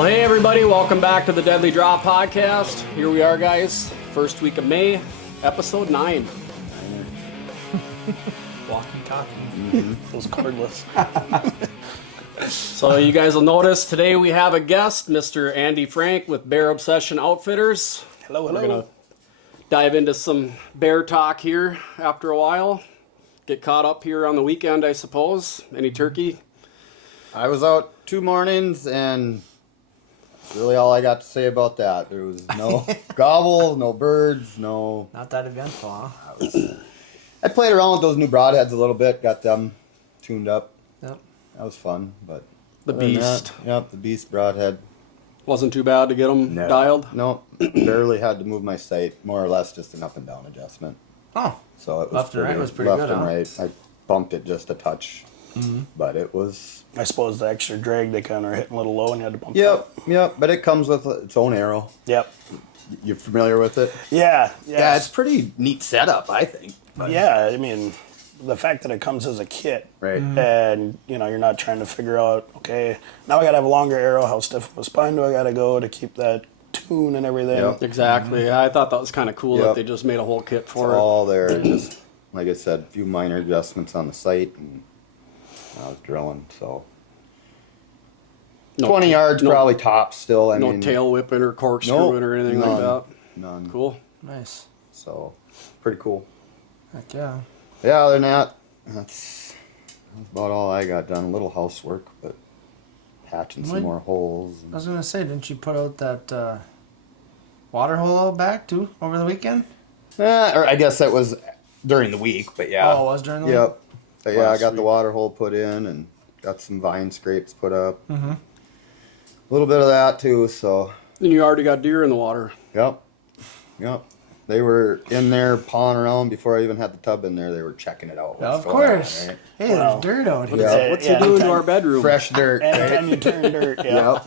Well, hey everybody, welcome back to the Deadly Drop Podcast. Here we are, guys. First week of May, episode 9. Walking, talking. Mm-hmm. Those cordless. So you guys will notice today we have a guest, Mr. Andy Frank with Bear Obsession Outfitters. Hello, hello. We're going to dive into some bear talk here after a while. Get caught up here on the weekend, I suppose. Any turkey? I was out 2 mornings, and really all I got to say about that. There was no gobbles, no birds, no... Not that eventful, huh? I played around with those new broadheads a little bit, got them tuned up. Yep. That was fun, but... The other than Beast. that, yep, the Beast broadhead. Wasn't too bad to get them dialed? No, barely had to move my sight. More or less just an up and down adjustment. Oh. So it was Left and right was pretty left good, and huh? right. I bumped it just a touch, but it was... I suppose the extra drag, they kind of are hitting a little low and you had to bump it Yep, up. yep, but it comes with its own arrow. Yep. You familiar with it? Yeah. Yeah, it's pretty neat setup, I think. But- Yeah, I mean, the fact that it comes as a kit. Right. And, you know, you're not trying to figure out, okay, now I got to have a longer arrow. How stiff of a spine do I got to go to keep that tune and everything? Yep. Exactly. I thought that was kind of cool that Yep. they just made a whole kit It's for it. all there. Just like I said, a few minor adjustments on the sight, and I was drilling. So No 20 ta- yards no- probably tops still. I No mean, tail whipping or corkscrewing or anything like that. None. Cool. Nice. So pretty cool. Heck yeah. Yeah. Other than that, that's about all I got done. A little housework, but patching some What? more holes. I was gonna say, didn't you put out that water hole out back too over the weekend? Or I guess that was during the week, but yeah. Oh, it was during the week? Yep. But yeah, I Last got the week. water hole put in and got some vine scrapes put up. Mm-hmm. A little bit of that too, so And you already got deer in the water. yep. Yep. They were in there pawing around before I even had the tub in there. They were checking it out. Of what's going on, course. right? Hey, Wow. there's dirt out here. Yeah. What's he doing to our bedroom? Fresh dirt. Anytime Right? you turn dirt, yeah. Yep.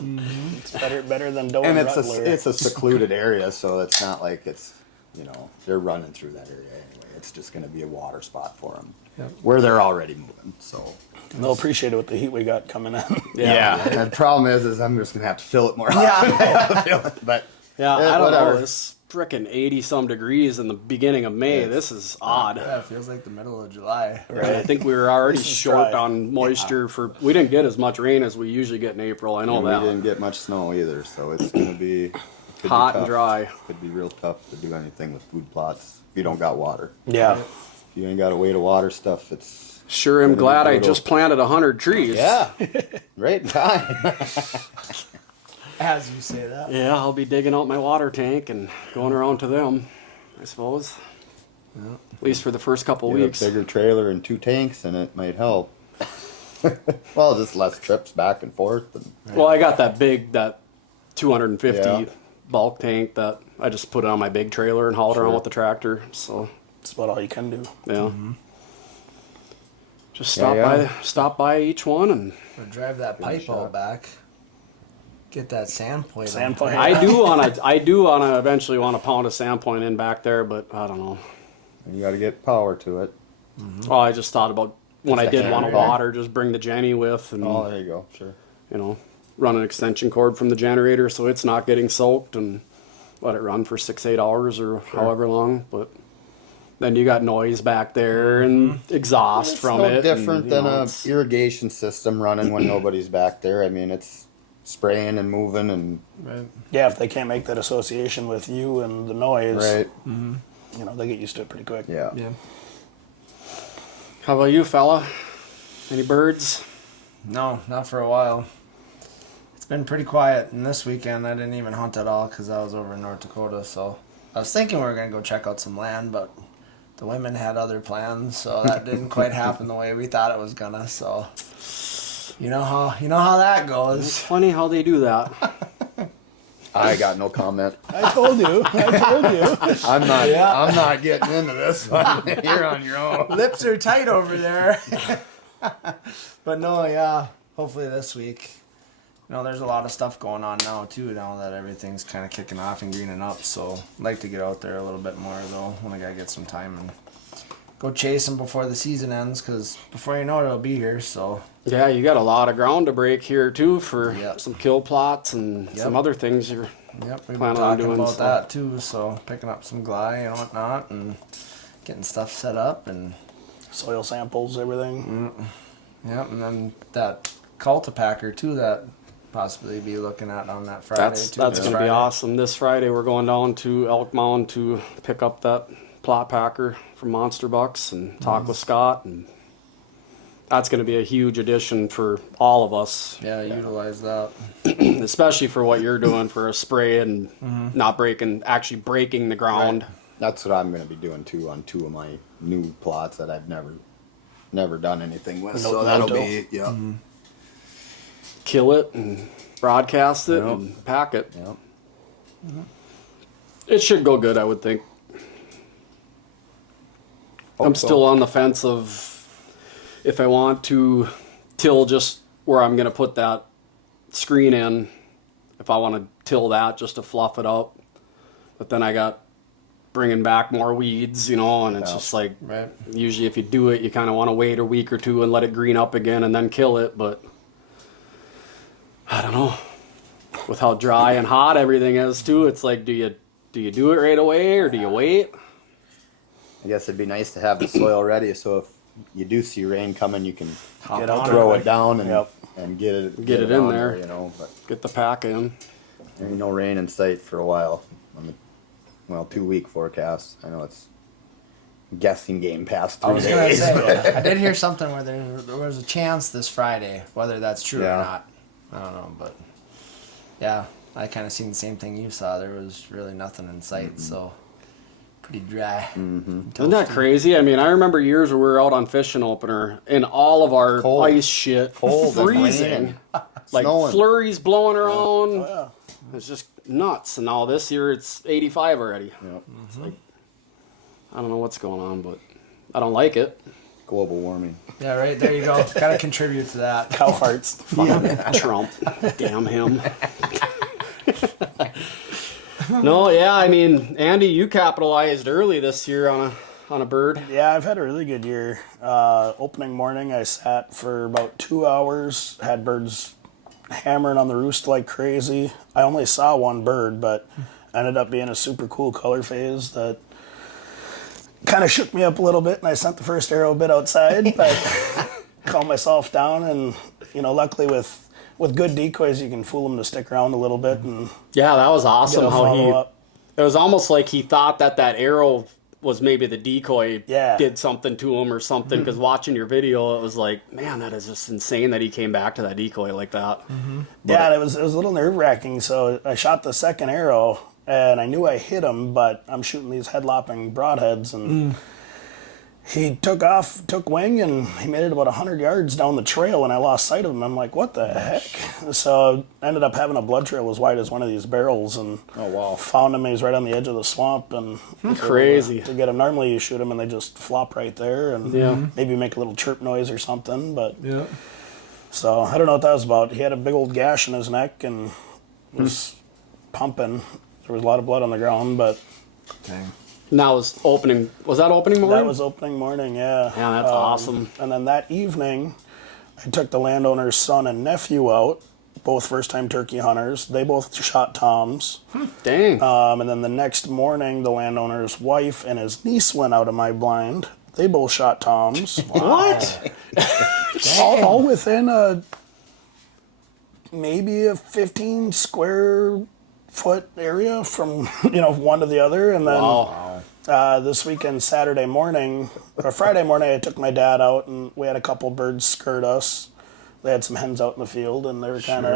It's better than dough And and it's Rutler. a secluded area, so it's not like it's, you know, they're running through that area anyway. It's just going to be a water spot for them Yep. where they're already moving. So They'll appreciate it with the heat we got coming in. yeah. And the problem is I'm just going to have to fill it more. Yeah. But Yeah, I don't whatever. know. It's frickin' 80-some degrees in the beginning of May. Yeah. This is odd. Yeah, it feels like the middle of July. I think we were already This is short dry. on moisture for. We didn't get as much rain as we usually get in April. I know we that. didn't get much snow either, so it's going to be could Hot be and tough. dry. Could be real tough to do anything with food plots if you don't got water. Yeah. If you ain't got a way to water stuff, it's Sure am Gonna be glad I brutal. just planted 100 trees. right in time. As you say that. Yeah, I'll be digging out my water tank and going around to them, I suppose. Yeah. At least for the first couple Get a weeks. bigger trailer and 2 tanks, and it might help. Well, just less trips back and forth. And, Well, I got that 250 Yeah. bulk tank that I just put on my big trailer and hauled around Sure. with the tractor. So, That's about all you can do. yeah. Just Yeah, stop by each one, and Or drive that Give it a pipe all shot. back. Get that sand plate. Sand on. plate. I do wanna eventually want to pound a sand point in back there, but I don't know. you got to get power to it. Well, I just thought about when I Just a did want to generator. water, just bring the Jenny with, and Oh, there you go. Sure. you know, run an extension cord from the generator so it's not getting soaked, and let it run for 6-8 hours or however long. But then you got noise back there and exhaust It's from no it. different and, than a it's- irrigation system running when nobody's back there. I mean, it's spraying and moving and Right. Yeah, if they can't make that association with you and the noise, right. you know, they get used to it pretty quick. Yeah. Yeah. How about you, fella? Any birds? No, not for a while. It's been pretty quiet, and this weekend I didn't even hunt at all because I was over in North Dakota. So I was thinking we were gonna go check out some land, but the women had other plans, so that didn't quite happen the way we thought it was gonna. So you know how that It's goes. funny how they do that. I got no comment. I told you. I'm not. Yeah. I'm not getting into this one. You're on your own. Lips are tight over there. But no, yeah. Hopefully this week. You know, there's a lot of stuff going on now too. Now that everything's kind of kicking off and greening up, so I'd like to get out there a little bit more though when I gotta get some time and go chase them before the season ends, because before you know it, it'll be here. So Yeah, you got a lot of ground to break here too for Yep. some kill plots and Yep. some other things you're yep, we've been planning on talking doing. about So. that too. So picking up some glide and whatnot, and getting stuff set up, and Soil samples, everything. yep, and then that cultipacker too that possibly be looking at on that Friday That's too. that's this going to be Friday. awesome. This Friday we're going down to Elk Mound to pick up that plot packer from Monster Bucks and talk with Scott, and that's going to be a huge addition for all of us, Yeah, utilize that. especially for what you're doing for a spray and not actually breaking the ground. That's what I'm going to be doing too on 2 of my new plots that I've never done anything with. No- So that'll no-till. be Kill it and broadcast it Yep. and pack it. yeah. It should go good, I would think. I'm so. still on the fence of if I want to till just where I'm going to put that screen in, if I want to till that just to fluff it up. But then I got bringing back more weeds, and it's Yeah. just like, Right. usually if you do it, you kind of want to wait a week or two and let it green up again and then kill it. But I don't know. With how dry and hot everything is too, it's like, do you do it right away or do you wait? I guess it'd be nice to have the soil ready, so if you do see rain coming, you can Get out throw there. it down and Yep. get it in on there. But Get the pack in. there ain't no rain in sight for a while. On the 2-week forecast. I know it's guessing game past 3 I was gonna days. say, I did hear something where there was a chance this Friday, whether that's true Yeah. or not. I don't know, but yeah, I kind of seen the same thing you saw. There was really nothing in sight, so pretty dry. Isn't that crazy? I mean, I remember years where we were out on fishing opener and all of our Cold. ice shit Cold and freezing. raining. Like Snowing. flurries blowing around. Oh, yeah. It's just nuts. And now this year it's 85 already. Yep. It's like, I don't know what's going on, but I don't like it. Global warming. Yeah, right there you go. Gotta contribute to that. Cow farts. Trump. Damn him. No, yeah, I mean, Andy, you capitalized early this year on a bird. Yeah, I've had a really good year. Opening morning, I sat for about 2 hours, had birds hammering on the roost like crazy. I only saw one bird, but ended up being a super cool color phase that kind of shook me up a little bit, and I sent the first arrow a bit outside, but calmed myself down, and luckily with good decoys, you can fool them to stick around a little bit and Yeah, that was get awesome a how he. follow-up. It was almost like he thought that arrow was maybe the decoy Yeah. did something to him or something. Because watching your video, it was like, man, that is just insane that he came back to that decoy like that. Yeah, and it was a little nerve wracking. So I shot the second arrow, and I knew I hit him, but I'm shooting these head lopping broadheads, and he took wing, and he made it about 100 yards down the trail, and I lost sight of him. I'm like, what the heck? So I ended up having a blood trail as wide as one of these barrels, and Oh wow. found him. He was right on the edge of the swamp, and Crazy. to get him. Normally you shoot them and they just flop right there, and Yeah. maybe make a little chirp noise or something, but. Yeah. So I don't know what that was about. He had a big old gash in his neck and was pumping. There was a lot of blood on the ground, but Dang. Now was opening. Was that opening morning? that was opening morning, yeah. Yeah, that's awesome. And then that evening, I took the landowner's son and nephew out, both first-time turkey hunters. They both shot toms. Dang. And then the next morning, the landowner's wife and his niece went out of my blind. They both shot toms. What? all within maybe a 15 square foot area from one to the other. And then Wow. this weekend, Friday morning, I took my dad out, and we had a couple birds skirt us. They had some hens out in the field, and they were kind That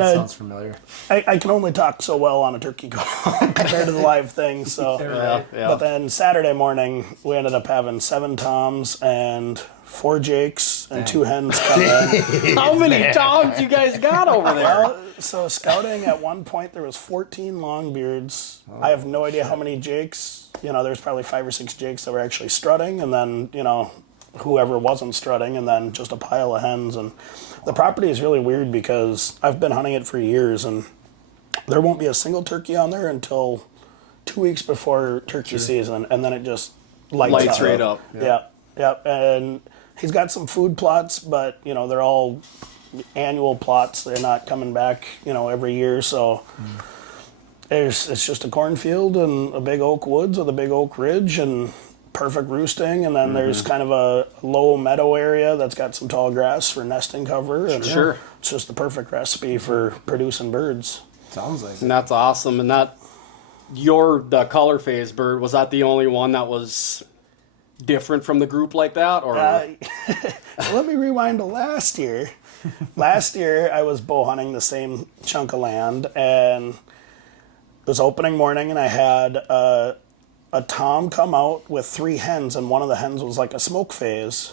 of. sounds familiar. I can only talk so well on a turkey call compared to the live thing. So, Yeah, yeah. but then Saturday morning, we ended up having 7 toms and 4 jakes and 2 hens come in. How many toms you guys got over there? Well, so scouting at one point there was 14 longbeards. I have no idea how many jakes. There's probably 5 or 6 jakes that were actually strutting, and then whoever wasn't strutting, and then just a pile of hens. And the property is really weird because I've been hunting it for years, and there won't be a single turkey on there until 2 weeks before turkey season, and then it just Lights right up. Yep. And he's got some food plots, but they're all annual plots. They're not coming back, every year. So it's just a cornfield and a big oak woods with a big oak ridge and perfect roosting. And then there's kind of a low meadow area that's got some tall grass for nesting cover. And Sure. it's just the perfect recipe for producing birds. Sounds like it. And that's awesome. And the color phase bird, was that the only one that was different from the group like that? Or Let me rewind to last year. Last year, I was bow hunting the same chunk of land, and it was opening morning, and I had a tom come out with 3 hens, and one of the hens was like a smoke phase.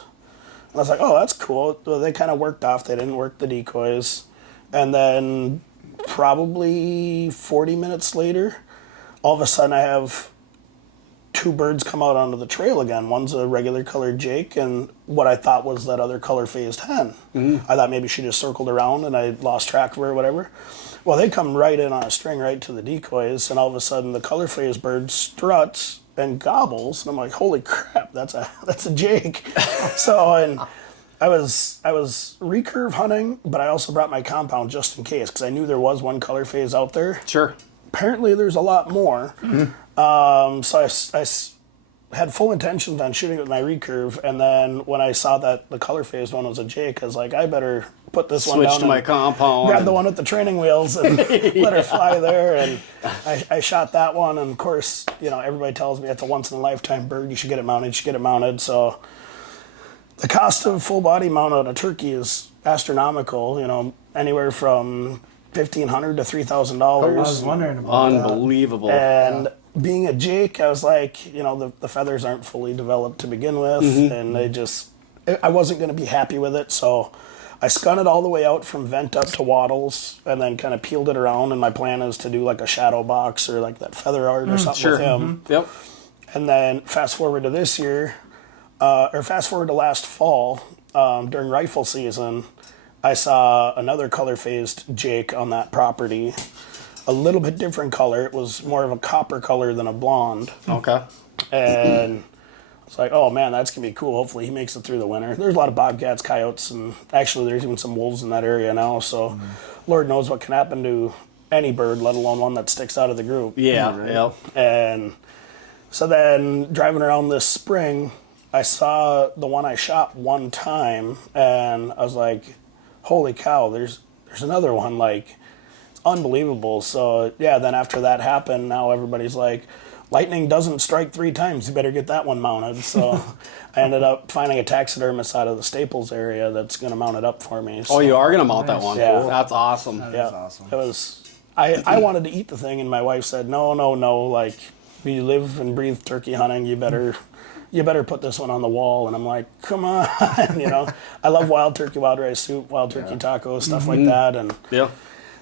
And I was like, oh, that's cool. Well, they kind of worked off. They didn't work the decoys. And then probably 40 minutes later, all of a sudden I have 2 birds come out onto the trail again. One's a regular colored jake, and what I thought was that other color phased hen. I thought maybe she just circled around and I lost track of her or whatever. Well, they come right in on a string right to the decoys, and all of a sudden the color phased bird struts and gobbles, and I'm like, holy crap, that's a jake. And I was recurve hunting, but I also brought my compound just in case, because I knew there was one color phase out there. Sure. Apparently there's a lot more. So I had full intentions on shooting with my recurve, and then when I saw that the color phased one was a jake, I was like, I better put this one down. Switch to my compound. Grab the one with the training wheels and let her fly there. And I shot that one, and of course, everybody tells me it's a once in a lifetime bird. You should get it mounted. So the cost of full body mount on a turkey is astronomical. Anywhere from $1,500 to $3,000. I was wondering about Unbelievable. And being a jake, I was like, the feathers aren't fully developed to begin with, and I wasn't going to be happy with it, so I spun it all the way out from vent up to wattles, and then kind of peeled it around, and my plan is to do like a shadow box or like that feather art or something with him. Yep. And then fast forward to this year, or fast forward to last fall, during rifle season, I saw another color-phased jake on that property. A little bit different color. It was more of a copper color than a blonde. Okay. And I was like, oh man, that's going to be cool. Hopefully he makes it through the winter. There's a lot of bobcats, coyotes, and actually there's even some wolves in that area now. So Lord knows what can happen to any bird, let alone one that sticks out of the group. Yeah, right? Yep. And so then driving around this spring, I saw the one I shot one time, and I was like, holy cow, there's another one. Like, it's unbelievable. So yeah, then after that happened, now everybody's like, lightning doesn't strike 3 times, you better get that one mounted. So I ended up finding a taxidermist out of the Staples area that's going to mount it up for me. So, Oh, you are going to mount that one? Yeah. That's awesome. That yeah, is awesome. it was. I wanted to eat the thing, and my wife said, no. Like, we live and breathe turkey hunting. You better put this one on the wall. And I'm like, come on, I love wild turkey, wild rice soup, wild turkey tacos, stuff like that. And Yeah.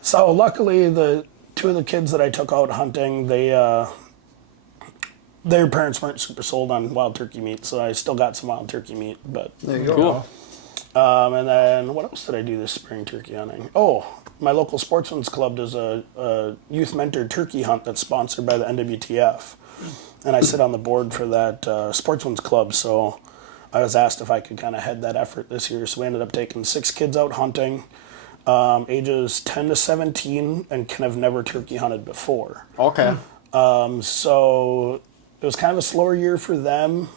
so luckily, the 2 of the kids that I took out hunting, their parents weren't super sold on wild turkey meat, so I still got some wild turkey meat. But There you go. Cool. and then what else did I do this spring turkey hunting? Oh, my local sportsman's club does a youth mentored turkey hunt that's sponsored by the NWTF. And I sit on the board for that sportsman's club, so I was asked if I could kind of head that effort this year. So we ended up taking 6 kids out hunting, ages 10 to 17, and kind of never turkey hunted before. Okay. So it was kind of a slower year for them.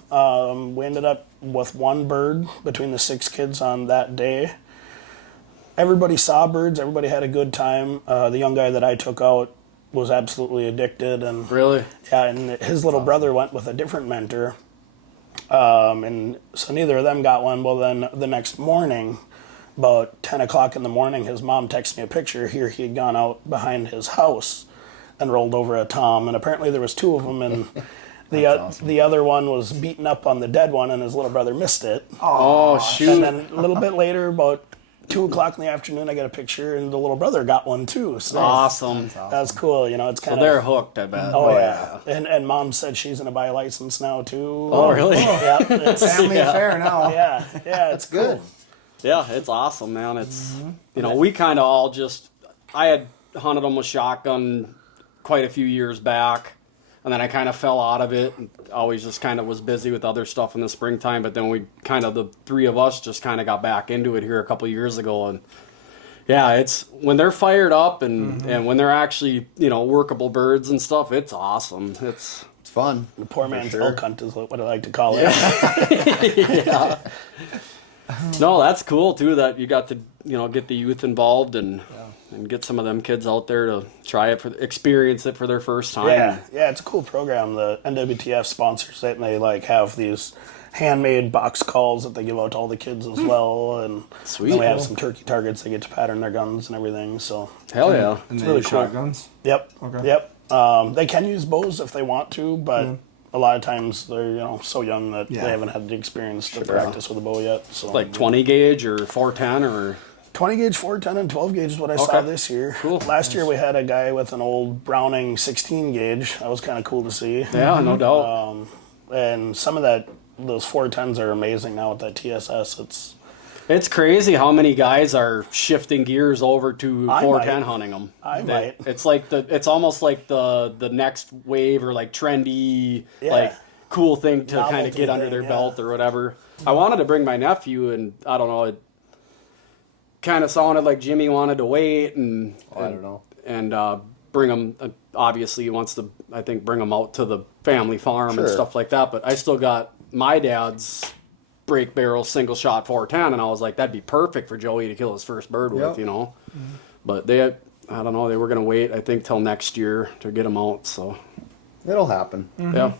We ended up with 1 bird between the 6 kids on that day. Everybody saw birds. Everybody had a good time. The young guy that I took out was absolutely addicted, and Really? yeah, and his little brother went with a different mentor, and so neither of them got one. Well, then the next morning, about 10 o'clock in the morning, his mom texted me a picture. Here he had gone out behind his house and rolled over a tom, and apparently there was 2 of them, and the other one was beaten up on the dead one, and his little brother missed it. Oh, shoot. And then a little bit later, about 2 o'clock in the afternoon, I got a picture, and the little brother got one too. So Awesome. that's cool. It's So kind they're of. hooked, I bet. Oh yeah, and mom said she's gonna buy a license now too. Oh, really? Yeah, it's, Family affair now. yeah, it's Good. cool. Yeah, it's awesome, man. It's, we kind of all I had hunted them with shotgun quite a few years back. And then I kind of fell out of it. And always just kind of was busy with other stuff in the springtime. But then the three of us just kind of got back into it here a couple years ago. And yeah, it's when they're fired up and when they're actually, workable birds and stuff, it's awesome. It's fun. The poor man's sure. elk hunt is what I like to call it. yeah. No, that's cool too that you got to, get the youth involved and get some of them kids out there to try it experience it for their first time. Yeah, it's a cool program. The NWTF sponsors it, and they have these handmade box calls that they give out to all the kids as well. And Sweet. then we have some turkey targets they get to pattern their guns and everything. So Hell yeah. And It's they really use cool. shotguns. Yep. Okay. Yep. They can use bows if they want to, but a lot of times they're so young that they haven't had the experience to practice with a bow yet. So Like 20 gauge or 410 or 20 gauge, 410, and 12 gauge is what I saw this year. Cool. Last year we had a guy with an old Browning 16 gauge. That was kind of cool to see. yeah, no doubt. And some of those 410s are amazing now with that TSS. It's crazy how many guys are shifting gears over to I 410 might. hunting them. Might. It's like it's almost like the next wave or like trendy like cool thing to kind of Novelty get under thing, their yeah. belt or whatever. I wanted to bring my nephew and I don't know, it kind of sounded like Jimmy wanted to wait and I don't know. and bring him. Obviously, he wants to, I think, bring him out to the family farm and Sure. stuff like that. But I still got my dad's break barrel single shot 410, and I was like, that'd be perfect for Joey to kill his first bird with, But I don't know, they were gonna wait, I think, till next year to get him out. So It'll happen. yeah,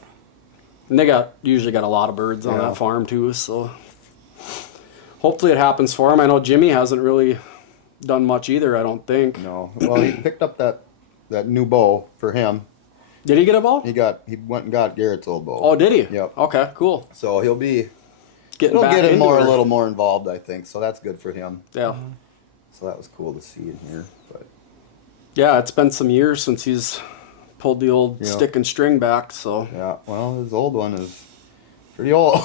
and they usually got a lot of birds on that farm too. So hopefully it happens for him. I know Jimmy hasn't really done much either. I don't think. No. Well, he picked up that new bow for him. Did he get a bow? He went and got Garrett's old bow. Oh, did he? Yep. Okay, cool. So it'll Getting get back him into a it. little more involved, I think. So that's good for him. Yeah. So that was cool to see in here. But Yeah, it's been some years since he's pulled the old Yeah. stick and string back, so yeah, well, his old one is pretty old.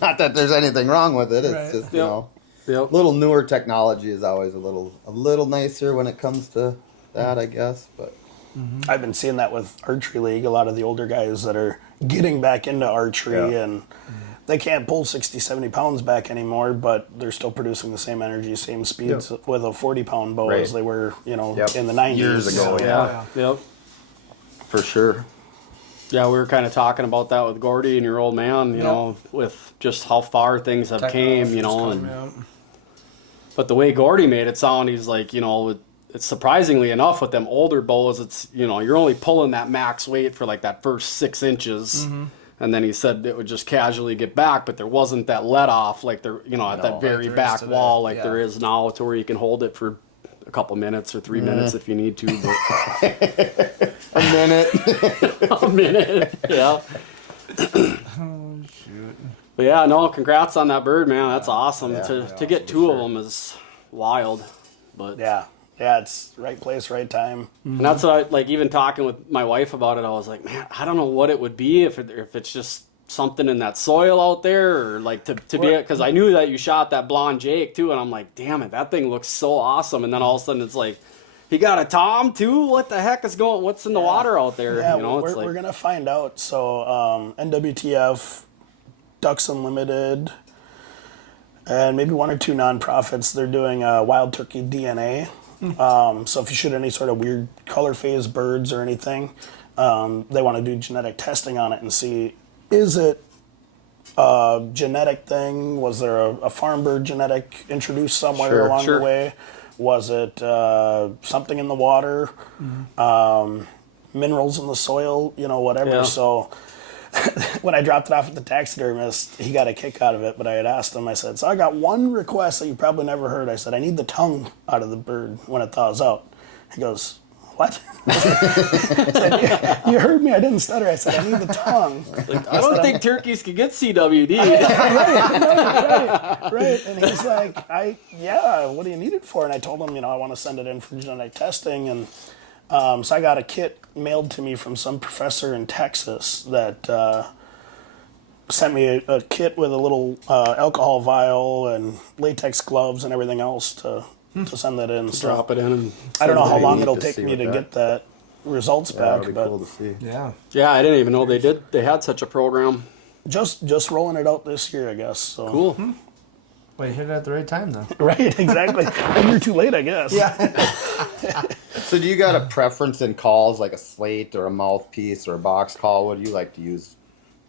Not that there's anything wrong with it. It's Right. just Yep. Yep. little newer technology is always a little nicer when it comes to that, I guess. But I've been seeing that with Archery League. A lot of the older guys that are getting back into archery and they can't pull 60, 70 pounds back anymore, but they're still producing the same energy, same speeds with a 40-pound bow as Right. they were, in Yep. the 90s. Years ago, So, Yeah. Yep. For sure. Yeah, we were kind of talking about that with Gordy and your old man, you know, with just how far things have came, but the way Gordy made it sound, he's like, it's surprisingly enough with them older bows, it's, you're only pulling that max weight for like that first 6 inches. And then he said it would just casually get back, but there wasn't that let off like there, at that very there is back today. wall like Yeah. there is now to where you can hold it for a couple minutes or 3 minutes if you need to. But a minute. a minute, yeah. Oh, shoot. But yeah, no, congrats on that bird, man. That's awesome. Yeah, to get two of them is wild. But Yeah, it's right place, right time. and that's what I like. Even talking with my wife about it, I was like, man, I don't know what it would be if it's just something in that soil out there, or like to be, because I knew that you shot that blonde Jake too, and I'm like, damn it, that thing looks so awesome. And then all of a sudden it's like, he got a Tom too. What the heck is going? What's in the water out there? Yeah, It's we're like, gonna find out. So NWTF, Ducks Unlimited, and maybe one or two nonprofits. They're doing wild turkey DNA. So if you shoot any sort of weird color phase birds or anything, they want to do genetic testing on it and see, is it a genetic thing? Was there a farm bird genetic introduced somewhere along the way? Was it something in the water, minerals in the soil, whatever. Yeah. So when I dropped it off at the taxidermist, he got a kick out of it, but I had asked him, I said, so I got one request that you probably never heard. I said, I need the tongue out of the bird when it thaws out. He goes, what? I said, you heard me, I didn't stutter. I said, I need the tongue. I don't think turkeys can get CWD. Right. And he's like, what do you need it for? And I told him, I want to send it in for genetic testing. And so I got a kit mailed to me from some professor in Texas that sent me a kit with a little alcohol vial and latex gloves and everything else to send that in. So Drop it in. And I don't know how Something long neat it'll to take see me with to that. get that results Yeah, back. that'd be But cool to see. Yeah. Yeah, I didn't even know they had such a program. just rolling it out this year, I guess. So. Cool. Well, you hit it at the right time, though. Right, exactly. And you're too late, I guess. Yeah. So do you got a preference in calls, like a slate or a mouthpiece or a box call? What do you like to use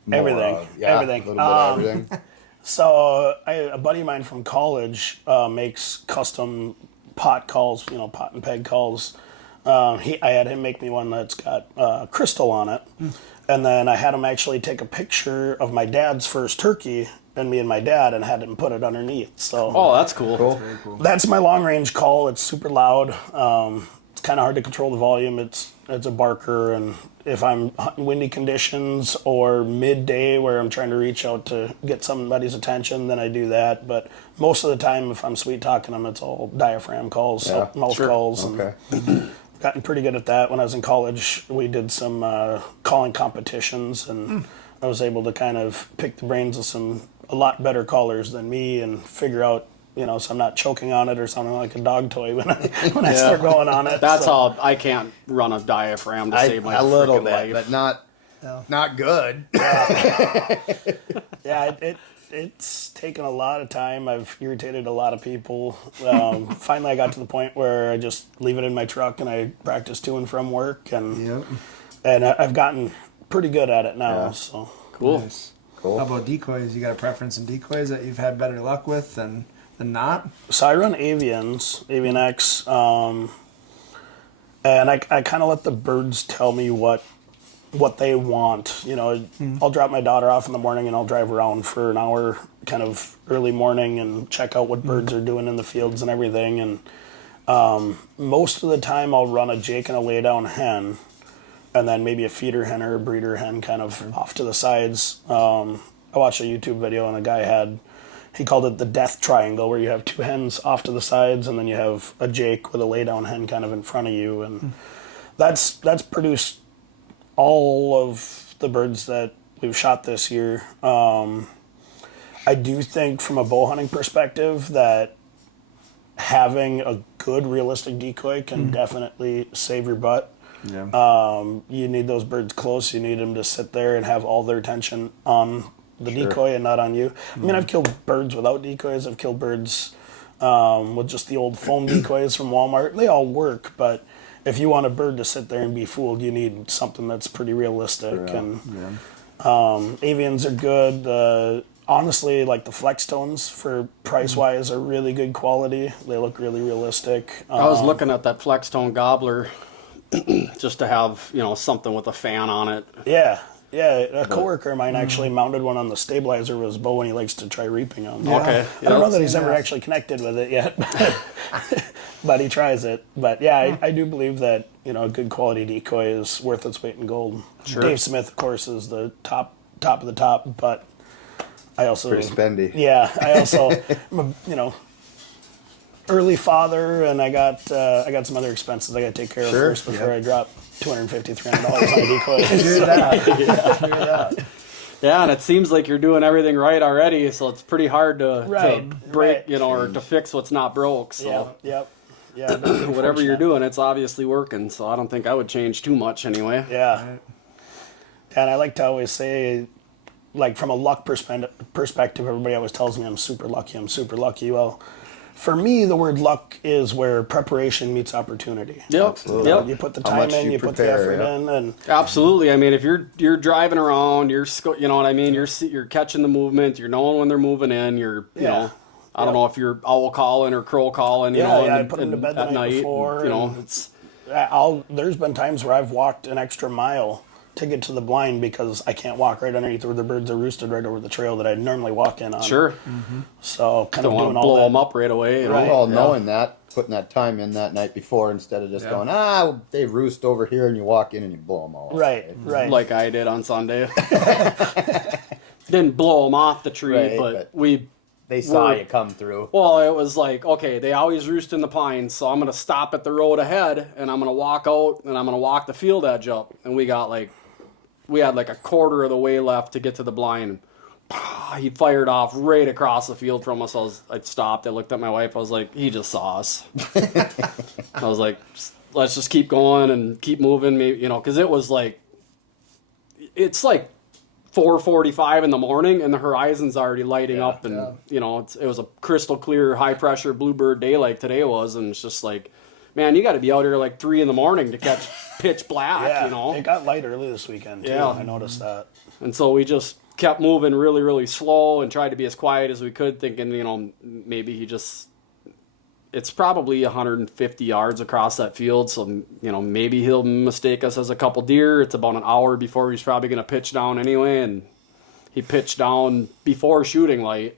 more Everything. of? Yeah, Everything. a little bit of everything. So a buddy of mine from college makes custom pot calls, pot and peg calls. I had him make me one that's got crystal on it. And then I had him actually take a picture of my dad's first turkey and me and my dad and had him put it underneath. So Oh, that's cool. Very cool. that's my long range call. It's super loud. It's kind of hard to control the volume. It's a barker, and if I'm hunting windy conditions or midday where I'm trying to reach out to get somebody's attention, then I do that. But most of the time, if I'm sweet talking them, it's all diaphragm calls, Yeah, mouth sure. calls. Okay. And gotten pretty good at that. When I was in college, we did some calling competitions, and I was able to kind of pick the brains of a lot better callers than me and figure out, so I'm not choking on it or something like a dog toy when I start going on it. That's so. how I can't run a diaphragm to save my a little freaking bit, life. but not good. Yeah, it's taken a lot of time. I've irritated a lot of people. Finally, I got to the point where I just leave it in my truck and I practice to and from work, and I've gotten pretty good at it now. Yeah. So Cool. Nice. Cool. How about decoys? You got a preference in decoys that you've had better luck with than not? So I run Avian X, and I kind of let the birds tell me what they want. I'll drop my daughter off in the morning and I'll drive around for an hour, kind of early morning, and check out what birds are doing in the fields and everything. And most of the time I'll run a Jake and a laydown hen, and then maybe a feeder hen or a breeder hen kind of off to the sides. I watched a YouTube video and a guy he called it the death triangle, where you have two hens off to the sides and then you have a Jake with a laydown hen kind of in front of you. And that's produced all of the birds that we've shot this year. I do think from a bow hunting perspective that having a good realistic decoy can definitely save your butt. Yeah. You need those birds close. You need them to sit there and have all their attention on the decoy and not on you. I mean, I've killed birds without decoys. I've killed birds with just the old foam decoys from Walmart. They all work, but if you want a bird to sit there and be fooled, you need something that's pretty realistic. Yeah. And avians are good. Honestly, like the flex tones for price-wise are really good quality. They look really realistic. I was looking at that Flextone Gobbler just to have, something with a fan on it. Yeah. A coworker of mine actually mounted one on the stabilizer with his bow, and he likes to try reaping them. Okay. I don't know that Yeah. he's ever actually connected with it yet, but he tries it. But yeah, I do believe that a good quality decoy is worth its weight in gold. Sure. Dave Smith, of course, is the top of the top, but I also Pretty spendy. Yeah, I also I'm a, early father, and I got some other expenses I got to take care of Sure, first before I drop $250, $300 on a decoy. Hear that. Hear that. Yeah, and it seems like you're doing everything right already, so it's pretty hard to break, right. or to fix what's not broke. So Yep. Yeah. I've been pretty whatever you're fortunate. doing, it's obviously working. So I don't think I would change too much anyway. Yeah. And I like to always say, like from a luck perspective, everybody always tells me I'm super lucky. Well, for me, the word luck is where preparation meets opportunity. Yep. Absolutely. Yep. You put the How time much in, you you put the prepare, effort yeah. in, and Absolutely. I mean, if you're driving around, you know what I mean. You're catching the movement. You're knowing when they're moving in. You know. I don't know if you're owl calling or crow calling. I put them to bed the at night before. and it's there's been times where I've walked an extra mile to get to the blind because I can't walk right underneath where the birds are roosted right over the trail that I normally walk in on. sure. So kind Don't of want doing to all blow that. them up right away. You know? Right. Well, knowing that, putting that time in that night before instead of just going, they roost over here, and you walk in and you blow them all. Right. Like I did on Sunday. Didn't blow them off the tree, Right, but but- They saw We're- you come through. Well, it was like, okay, they always roost in the pines, so I'm going to stop at the road ahead, and I'm going to walk out, and I'm going to walk the field edge up. And we had like a quarter of the way left to get to the blind. He fired off right across the field from us. I stopped. I looked at my wife. I was like, he just saw us. I was like, let's just keep going and keep moving, maybe, you know, because it's like 4:45 in the morning and the horizon's already lighting up, and you know, it was a crystal clear, high pressure bluebird day like today was, and it's just like, man, you got to be out here like 3 in the morning to catch pitch black, you know. It got light early this weekend too. Yeah. I noticed that. And so we just kept moving really, really slow and tried to be as quiet as we could, thinking, you know, maybe it's probably 150 yards across that field, so, you know, maybe he'll mistake us as a couple deer. It's about an hour before he's probably going to pitch down anyway, and he pitched down before shooting light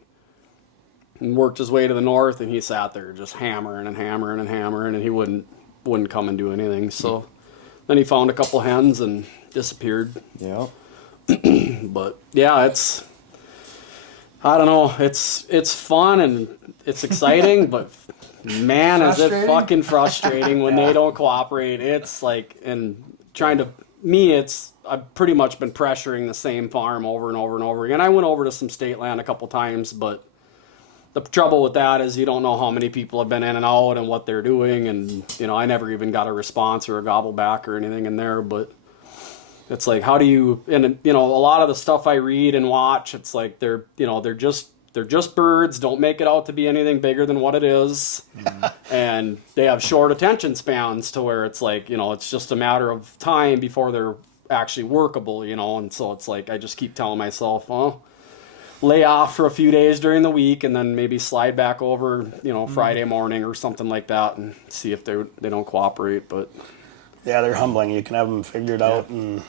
and worked his way to the north, and he sat there just hammering and hammering and hammering, and he wouldn't come and do anything. So then he found a couple hens and disappeared. Yeah. But yeah, I don't know, it's fun and it's exciting, but man, is it fucking frustrating when they don't cooperate. It's like, and I've pretty much been pressuring the same farm over and over and over again. I went over to some state land a couple times, but the trouble with that is you don't know how many people have been in and out and what they're doing, and you know, I never even got a response or a gobble back or anything in there. But it's like, how do you, and you know, a lot of the stuff I read and watch, it's like they're just birds, don't make it out to be anything bigger than what it is. And they have short attention spans to where it's like, you know, it's just a matter of time before they're actually workable, you know. And so it's like, I just keep telling myself, well, lay off for a few days during the week and then maybe slide back over, you know, Friday morning or something like that and see if they don't cooperate. But yeah, they're humbling. You can have them figured out and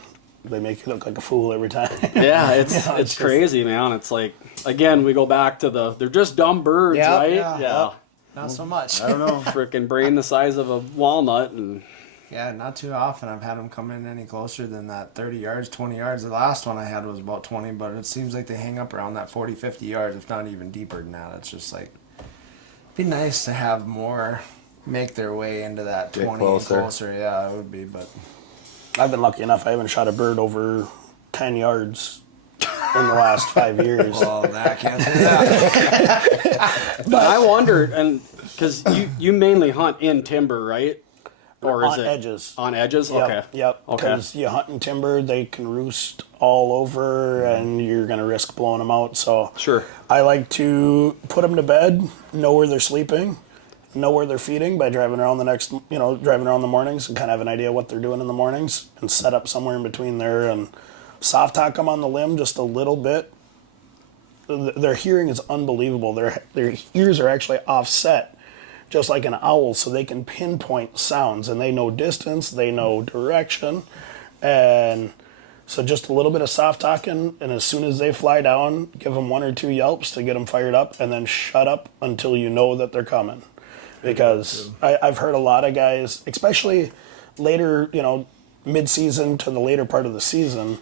they make you look like a fool every time. Yeah, it's crazy, man. It's like, again, we go back to they're just dumb birds, right? Yeah. Not so much. I don't know. Freaking brain the size of a walnut. And yeah, not too often I've had them come in any closer than that 30 yards, 20 yards. The last one I had was about 20, but it seems like they hang up around that 40, 50 yards, if not even deeper than that. It's just like, it'd be nice to have more make their way into that 20 and closer. Yeah, it would be, but I've been lucky enough. I haven't shot a bird over 10 yards in the last 5 years. Well, I can't say that. but I wondered, and because you mainly hunt in timber, right? Or is on it edges? On edges? Yep, Okay. Yep. Okay. Because you hunt in timber, they can roost all over, and you're going to risk blowing them out. So Sure. I like to put them to bed, know where they're sleeping, know where they're feeding by driving around the mornings and kind of have an idea what they're doing in the mornings, and set up somewhere in between there and soft talk them on the limb just a little bit. Their hearing is unbelievable. Their ears are actually offset, just like an owl, so they can pinpoint sounds, and they know distance, they know direction, and so just a little bit of soft talking, and as soon as they fly down, give them 1 or 2 yelps to get them fired up, and then shut up until you know that they're coming. Because I've heard a lot of guys, especially later, you know, mid-season to the later part of the season,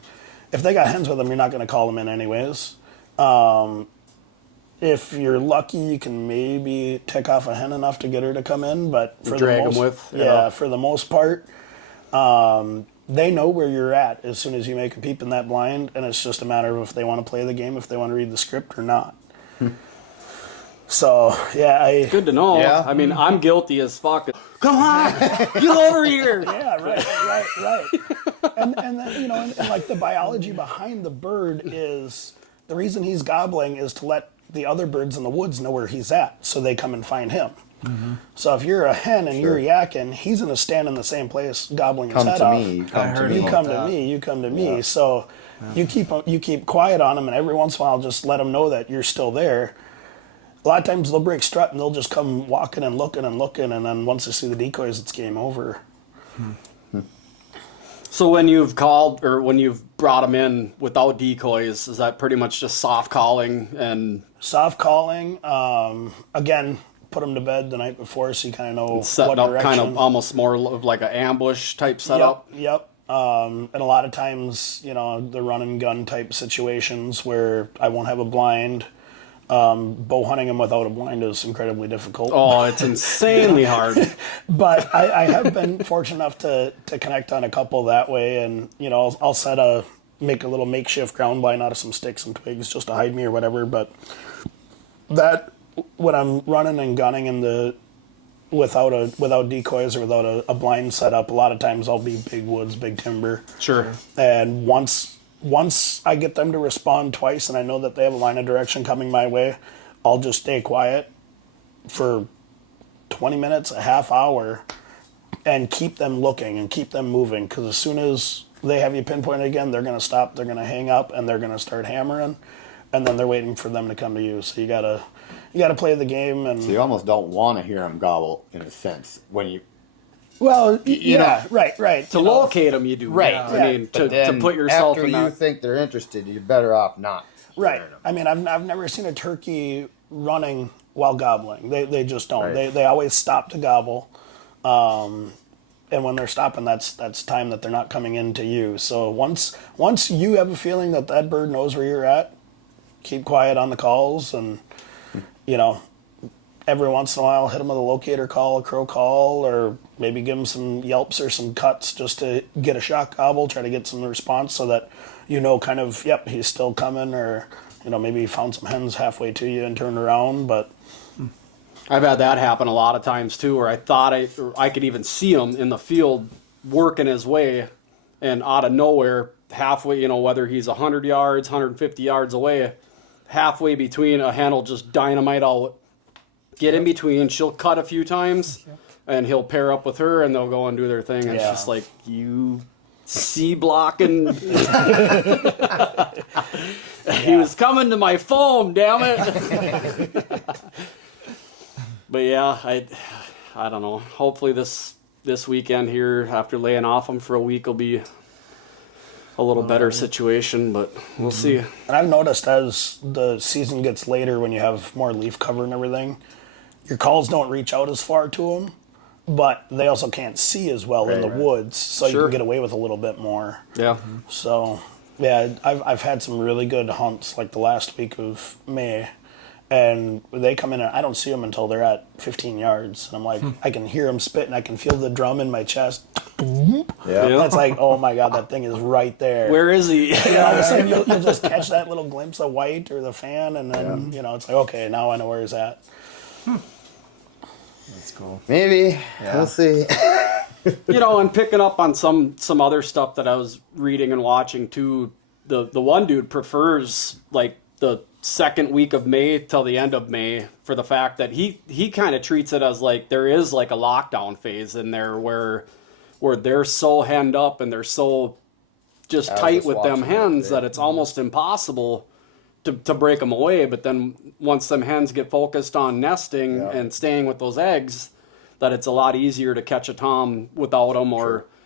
if they got hens with them, you're not going to call them in anyways. If you're lucky, you can maybe tick off a hen enough to get her to come in, but for for the most part, they know where you're at as soon as you make a peep in that blind, and it's just a matter of if they want to play the game, if they want to read the script or not. So yeah, good to know. Yeah. I mean, I'm guilty as fuck. Come on, get over here. Yeah, right. And then, you know, and like the biology behind the bird is the reason he's gobbling is to let the other birds in the woods know where he's at, so they come and find him. Mm-hmm. So if you're a hen and you're yakking, he's gonna stand in the same place gobbling his head off. You come to me. You come to me. So you keep quiet on him, and every once in a while just let him know that you're still there. A lot of times they'll break strut and they'll just come walking and looking, and then once they see the decoys, it's game over. So when you've called or when you've brought them in without decoys, is that pretty much just soft calling and soft calling? Again, put them to bed the night before so you kind of know setting what up direction. kind of almost more of like an ambush type setup. Yep. And a lot of times, you know, the run and gun type situations where I won't have a blind. Bow hunting them without a blind is incredibly difficult. Oh, it's insanely hard. But I have been fortunate enough to connect on a couple that way, and you know, I'll make a little makeshift ground blind out of some sticks and twigs just to hide me or whatever. But that when I'm running and gunning in the without decoys or without a blind setup. A lot of times I'll be big woods, big timber. Sure. And once I get them to respond twice and I know that they have a line of direction coming my way, I'll just stay quiet for 20 minutes, a half hour, and keep them looking and keep them moving. Because as soon as they have you pinpointed again, they're going to stop, they're going to hang up, and they're going to start hammering. And then they're waiting for them to come to you. So you gotta play the game. And So you almost don't want to hear them gobble, in a sense, when you... well, you know, right. To locate them, you do. Right. I mean, But to then put yourself after in you that. think they're interested, you're better off not. Right. hearing 'em. I mean, I've never seen a turkey running while gobbling. They just don't. Right. They always stop to gobble. And when they're stopping, that's time that they're not coming into you. So once you have a feeling that bird knows where you're at, keep quiet on the calls, and every once in a while hit them with a locator call, a crow call, or maybe give them some yelps or some cuts just to get a shock gobble, try to get some response so that kind of, yep, he's still coming, or maybe he found some hens halfway to you and turned around. But I've had that happen a lot of times too, where I thought I could even see him in the field working his way, and out of nowhere, halfway, whether he's 100 yards, 150 yards away, halfway between, a hen will just dynamite out, get in between, she'll cut a few times, and he'll pair up with her, and they'll go and do their thing. And it's just like, you C blocking. He was coming to my foam, damn it. But yeah, I don't know. Hopefully this weekend here, after laying off them for a week, will be a little better situation, but we'll see. And I've noticed as the season gets later, when you have more leaf cover and everything, your calls don't reach out as far to them, but they also can't see as well in the woods, so you can get away with a little bit more. Yeah. So, yeah, I've had some really good hunts, like the last week of May, and they come in and I don't see them until they're at 15 yards. And I'm like, I can hear them spit and I can feel the drum in my chest. Yeah. That's like, oh my God, that thing is right there. Where is he? All of a sudden you'll just catch that little glimpse of white or the fan, and then, it's like, okay, now I know where he's at. That's cool. Maybe. Yeah. We'll see. And picking up on some other stuff that I was reading and watching too. The one dude prefers like the second week of May till the end of May, for the fact that he kind of treats it as like there is like a lockdown phase in there where they're so henned up and they're so just I was tight just with them watching hens that that it's almost impossible to break them away. But then once them hens get focused on nesting and staying with those eggs, that it's a lot easier to catch a tom without them,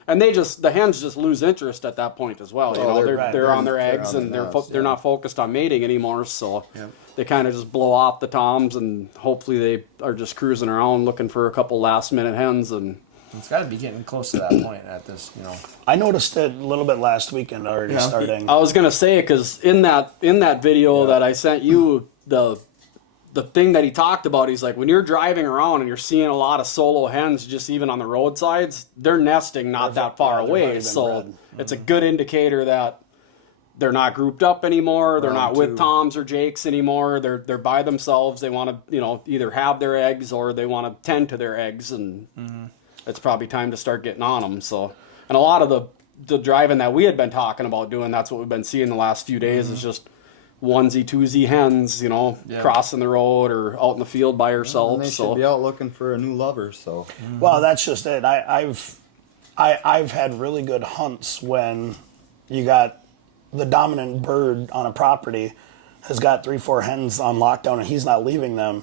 and the hens just lose interest at that point as well. They're on their eggs, and they're not focused on mating anymore. So they kind of just blow off the toms, and hopefully they are just cruising around looking for a couple last minute hens. And It's got to be getting close to that point at this, I noticed it a little bit last weekend already starting. I was gonna say, because in that video that I sent you, the thing that he talked about, he's like, when you're driving around and you're seeing a lot of solo hens just even on the roadsides, they're nesting not that far away. So it's a good indicator that they're not grouped up anymore. They're not with toms or jakes anymore. They're by themselves. They want to either have their eggs or they want to tend to their eggs, and it's probably time to start getting on them. So, and a lot of the driving that we had been talking about doing, that's what we've been seeing the last few days, is just onesie, twosie hens, crossing the road or out in the field by herself. And they should be out looking for a new lover. So, Well, that's just it. I've had really good hunts when you got the dominant bird on a property has got 3-4 hens on lockdown and he's not leaving them.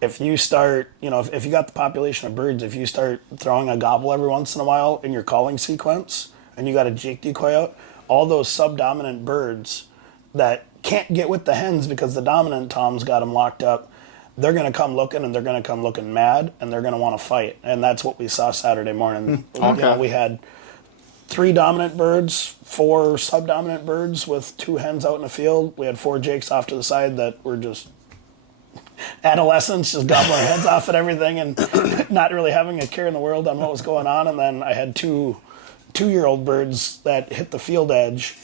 If you start, if you got the population of birds, if you start throwing a gobble every once in a while in your calling sequence and you got a jake decoy out, all those subdominant birds that can't get with the hens because the dominant toms got them locked up, they're going to come looking, and they're going to come looking mad, and they're going to want to fight. And that's what we saw Saturday morning. Okay. We had 3 dominant birds, 4 subdominant birds with 2 hens out in the field. We had 4 jakes off to the side that were just adolescents, just gobbling heads off at everything and not really having a care in the world on what was going on. And then I had 2 2-year-old birds that hit the field edge.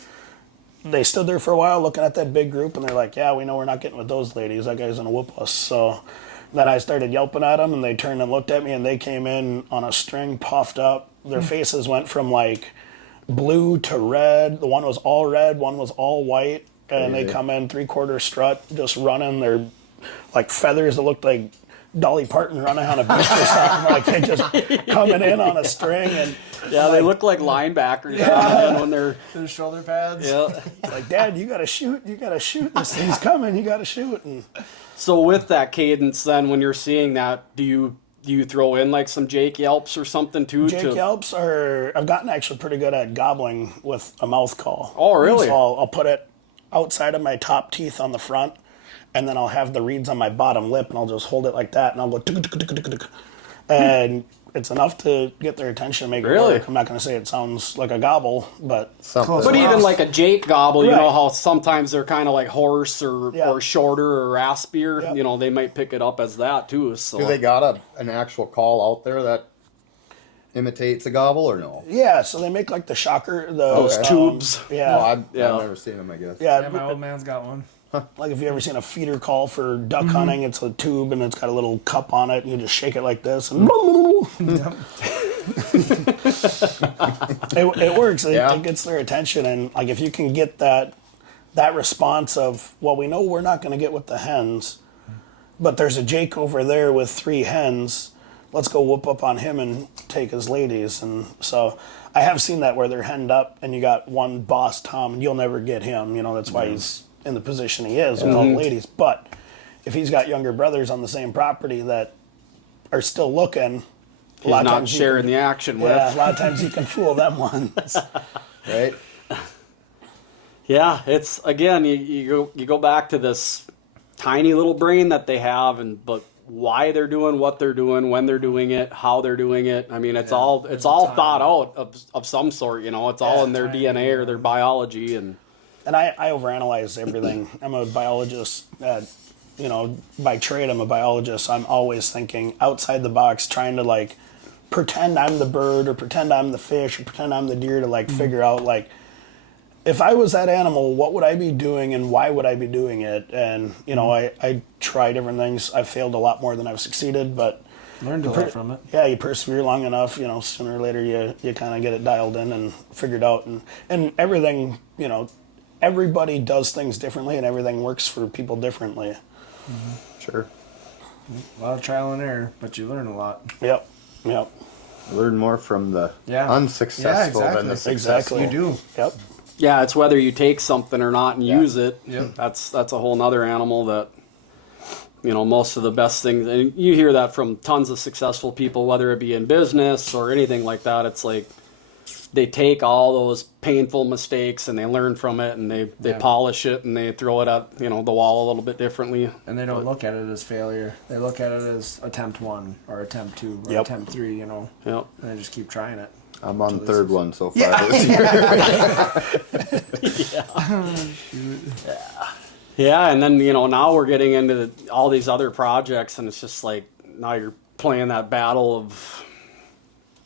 They stood there for a while looking at that big group, and they're like, yeah, we know we're not getting with those ladies. That guy's going to whoop us. So Then I started yelping at them, and they turned and looked at me, and they came in on a string, puffed up. Their faces went from like blue to red. The one was all red, one was all white, and they come in 3/4 strut, just running. They're like feathers that looked like Dolly Parton running on a beach or something. Like they just coming in on a string, and Yeah, they look like linebackers when they're. Their shoulder pads. Yeah. it's like, Dad, you gotta shoot. You gotta shoot. This thing's coming. You gotta shoot. And So with that cadence, then when you're seeing that, do you throw in like some Jake yelps or something too? Jake yelps are. I've gotten actually pretty good at gobbling with a mouth call. Oh, really? So I'll put it outside of my top teeth on the front, and then I'll have the reeds on my bottom lip, and I'll just hold it like that, and I'll go tuk, tuk, tuk, tuk, tuk, tuk. And it's enough to get their attention and make it Really? work. I'm not going to say it sounds like a gobble, but Something. But even like a Jake gobble, you know Right. how sometimes they're kind of like hoarse or shorter or raspier. Yep. You know, they might pick it up as that too. So Do they got an actual call out there that imitates a gobble or no? yeah. So they make like the shocker, those Okay. tubes. Yeah, No, I've Yeah. never seen them, I guess. Yeah, yeah. my old man's got one. Like if you ever seen a feeder call for duck hunting, it's a tube and it's got a little cup on it, and you just shake it like this, and it works. It gets their attention, and like if you can get that response of, well, we know we're not going to get with the hens, but there's a Jake over there with 3 hens. Let's go whoop up on him and take his ladies. And so I have seen that where they're henned up, and you got one boss Tom, and you'll never get him. You know, that's why he's in the position he is with all the ladies. But if he's got younger brothers on the same property that are still looking, a He's lot of not times you sharing can- the action Yeah, a with. lot of times you can fool them ones. Right? Yeah, it's again you go back to this tiny little brain that they have, but why they're doing what they're doing, when they're doing it, how they're doing it. I mean, it's all thought out of some sort. You know, it's all in their DNA or their biology and. And I overanalyze everything. I'm a biologist by trade. I'm a biologist. I'm always thinking outside the box, trying to like pretend I'm the bird or pretend I'm the fish or pretend I'm the deer to like figure out like, if I was that animal, what would I be doing and why would I be doing it? And, I try different things. I've failed a lot more than I've succeeded, but Learned a lot from it. yeah, you persevere long enough, sooner or later you kind of get it dialed in and figured out. And everything, everybody does things differently and everything works for people differently. Sure. A lot of trial and error, but you learn a lot. Yep. Learn more from the Yeah. unsuccessful Yeah, than the exactly. successful. Exactly. You do. Yep. Yeah, it's whether you take something or not and use it. Yep. That's a whole nother animal that, most of the best things, and you hear that from tons of successful people, whether it be in business or anything like that. It's like they take all those painful mistakes and they learn from it and they polish it and they throw it at, the wall a little bit differently. And they don't look at it as failure. They look at it as attempt 1 or attempt 2 or Yep. attempt 3, Yep. And they just keep trying it. I'm on the third one so far this year. Yeah, and then now we're getting into all these other projects, and it's just like now you're playing that battle of,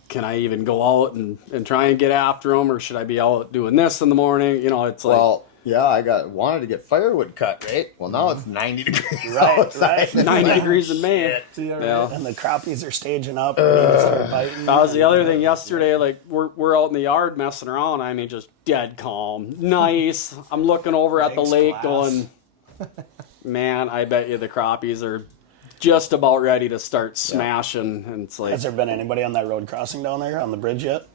can I even go out and try and get after them, or should I be out doing this in the morning? It's like Well, yeah, I wanted to get firewood cut, right? Well, now it's 90 degrees Right, outside. right. 90 degrees in May. Yeah. And the crappies are staging up and ready to start biting. That was the other thing yesterday. Like we're out in the yard messing around. I mean, just dead calm, nice. I'm looking over at the Thanks, lake, class. going, man, I bet you the crappies are just about ready to start smashing. And it's like Has there been anybody on that road crossing down there on the bridge yet?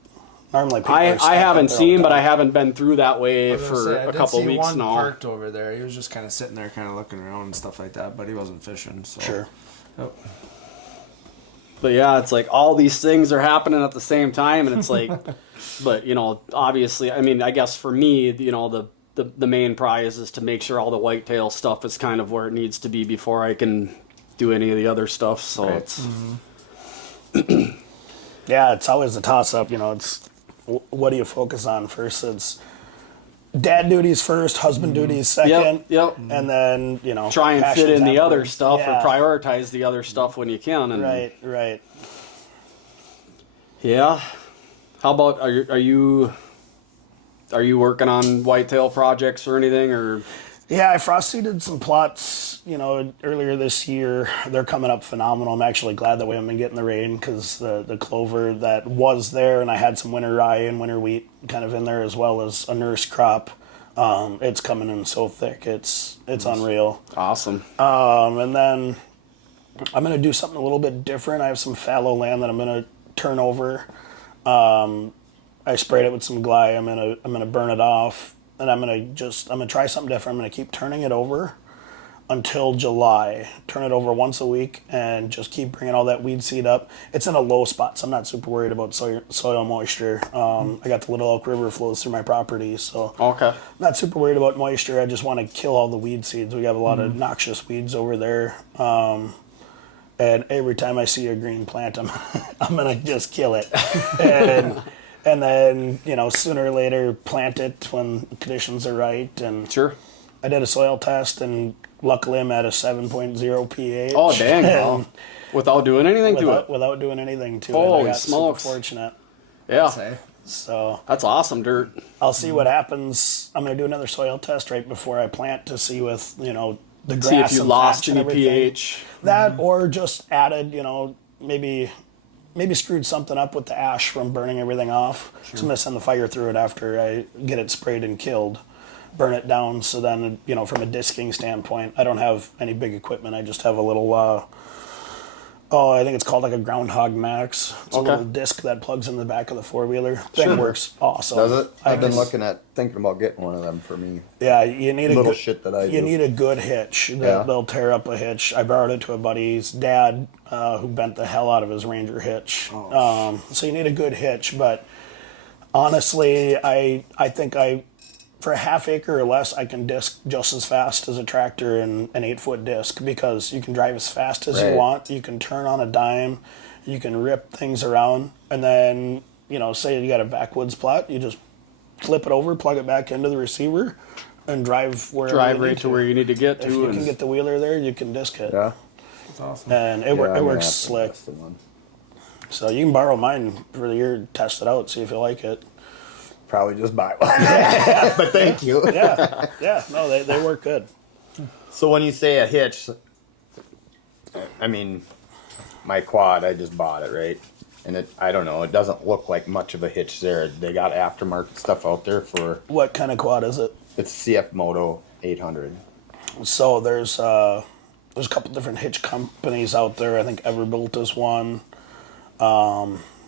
Normally people are I stacked up haven't there all seen, the but I time. haven't been through that way I was gonna for say, I a did couple see weeks one now. parked over there. He was just kind of sitting there, kind of looking around and stuff like that, but he wasn't fishing. So. Sure. Yep. But yeah, it's like all these things are happening at the same time, and it's like, but obviously, I mean, I guess for me, the main prize is to make sure all the whitetail stuff is kind of where it needs to be before I can do any of the other stuff. So Right. it's Yeah, it's always a toss-up. It's what do you focus on first? It's dad duties first, husband duties second. Yep. And then, try and fit passions in the other afterwards. stuff Yeah. or prioritize the other stuff when you can. And Right. yeah. How about are you working on whitetail projects or anything or? Yeah, I frost seeded some plots, earlier this year. They're coming up phenomenal. I'm actually glad that we haven't been getting the rain because the clover that was there, and I had some winter rye and winter wheat kind of in there as well as a nurse crop. It's coming in so thick. It's unreal. Awesome. And then I'm going to do something a little bit different. I have some fallow land that I'm going to turn over. I sprayed it with some gly. I'm going to burn it off. And I'm gonna try something different. I'm gonna keep turning it over until July. Turn it over once a week and just keep bringing all that weed seed up. It's in a low spot, so I'm not super worried about soil moisture. I got the Little Elk River flows through my property, so Okay. not super worried about moisture. I just want to kill all the weed seeds. We have a lot of noxious weeds over there. And every time I see a green plant, I'm gonna just kill it. And then, sooner or later, plant it when conditions are right. And Sure. I did a soil test, and luckily I'm at a 7.0 pH. Oh, dang. And Without doing anything to it. without doing anything to it. Holy I got smokes. super fortunate. Yeah. Say. So That's awesome, Dirt. I'll see what happens. I'm going to do another soil test right before I plant to see with, the grass See if you and lost fats and any everything. pH. That or just added, maybe screwed something up with the ash from burning everything off. So I'm going to send the fire through it after I get it sprayed and killed. Burn it down so then, from a disking standpoint, I don't have any big equipment. I just have a little, I think it's called like a Groundhog Max. It's a Okay. little disc that plugs in the back of the four-wheeler. Thing works awesome. Does it? I've been can- thinking about getting one of them for me. Yeah, you need a Little good, shit that I You do. need a good hitch. Yeah. They'll tear up a hitch. I borrowed it to a buddy's dad who bent the hell out of his Ranger hitch. So you need a good hitch. But honestly, I think for a half acre or less, I can disc just as fast as a tractor in an 8-foot disc because you can drive as fast as you Right. want. You can turn on a dime. You can rip things around. And then, say you got a backwoods plot, you just flip it over, plug it back into the receiver, and drive wherever Drive you right need to where you need to get If to. you and can get the wheeler there, you can disc it. Yeah. That's awesome. And Yeah, I'm gonna it works have to slick. invest in one. So you can borrow mine for the year, test it out, see if you like it. Probably just buy one. But thank you. Yeah, no, they work good. So when you say a hitch, I mean, my quad, I just bought it, right? And I don't know, it doesn't look like much of a hitch there. They got aftermarket stuff out there for, What kind of quad is it? it's CF Moto 800. So there's a couple different hitch companies out there. I think Everbuilt is one.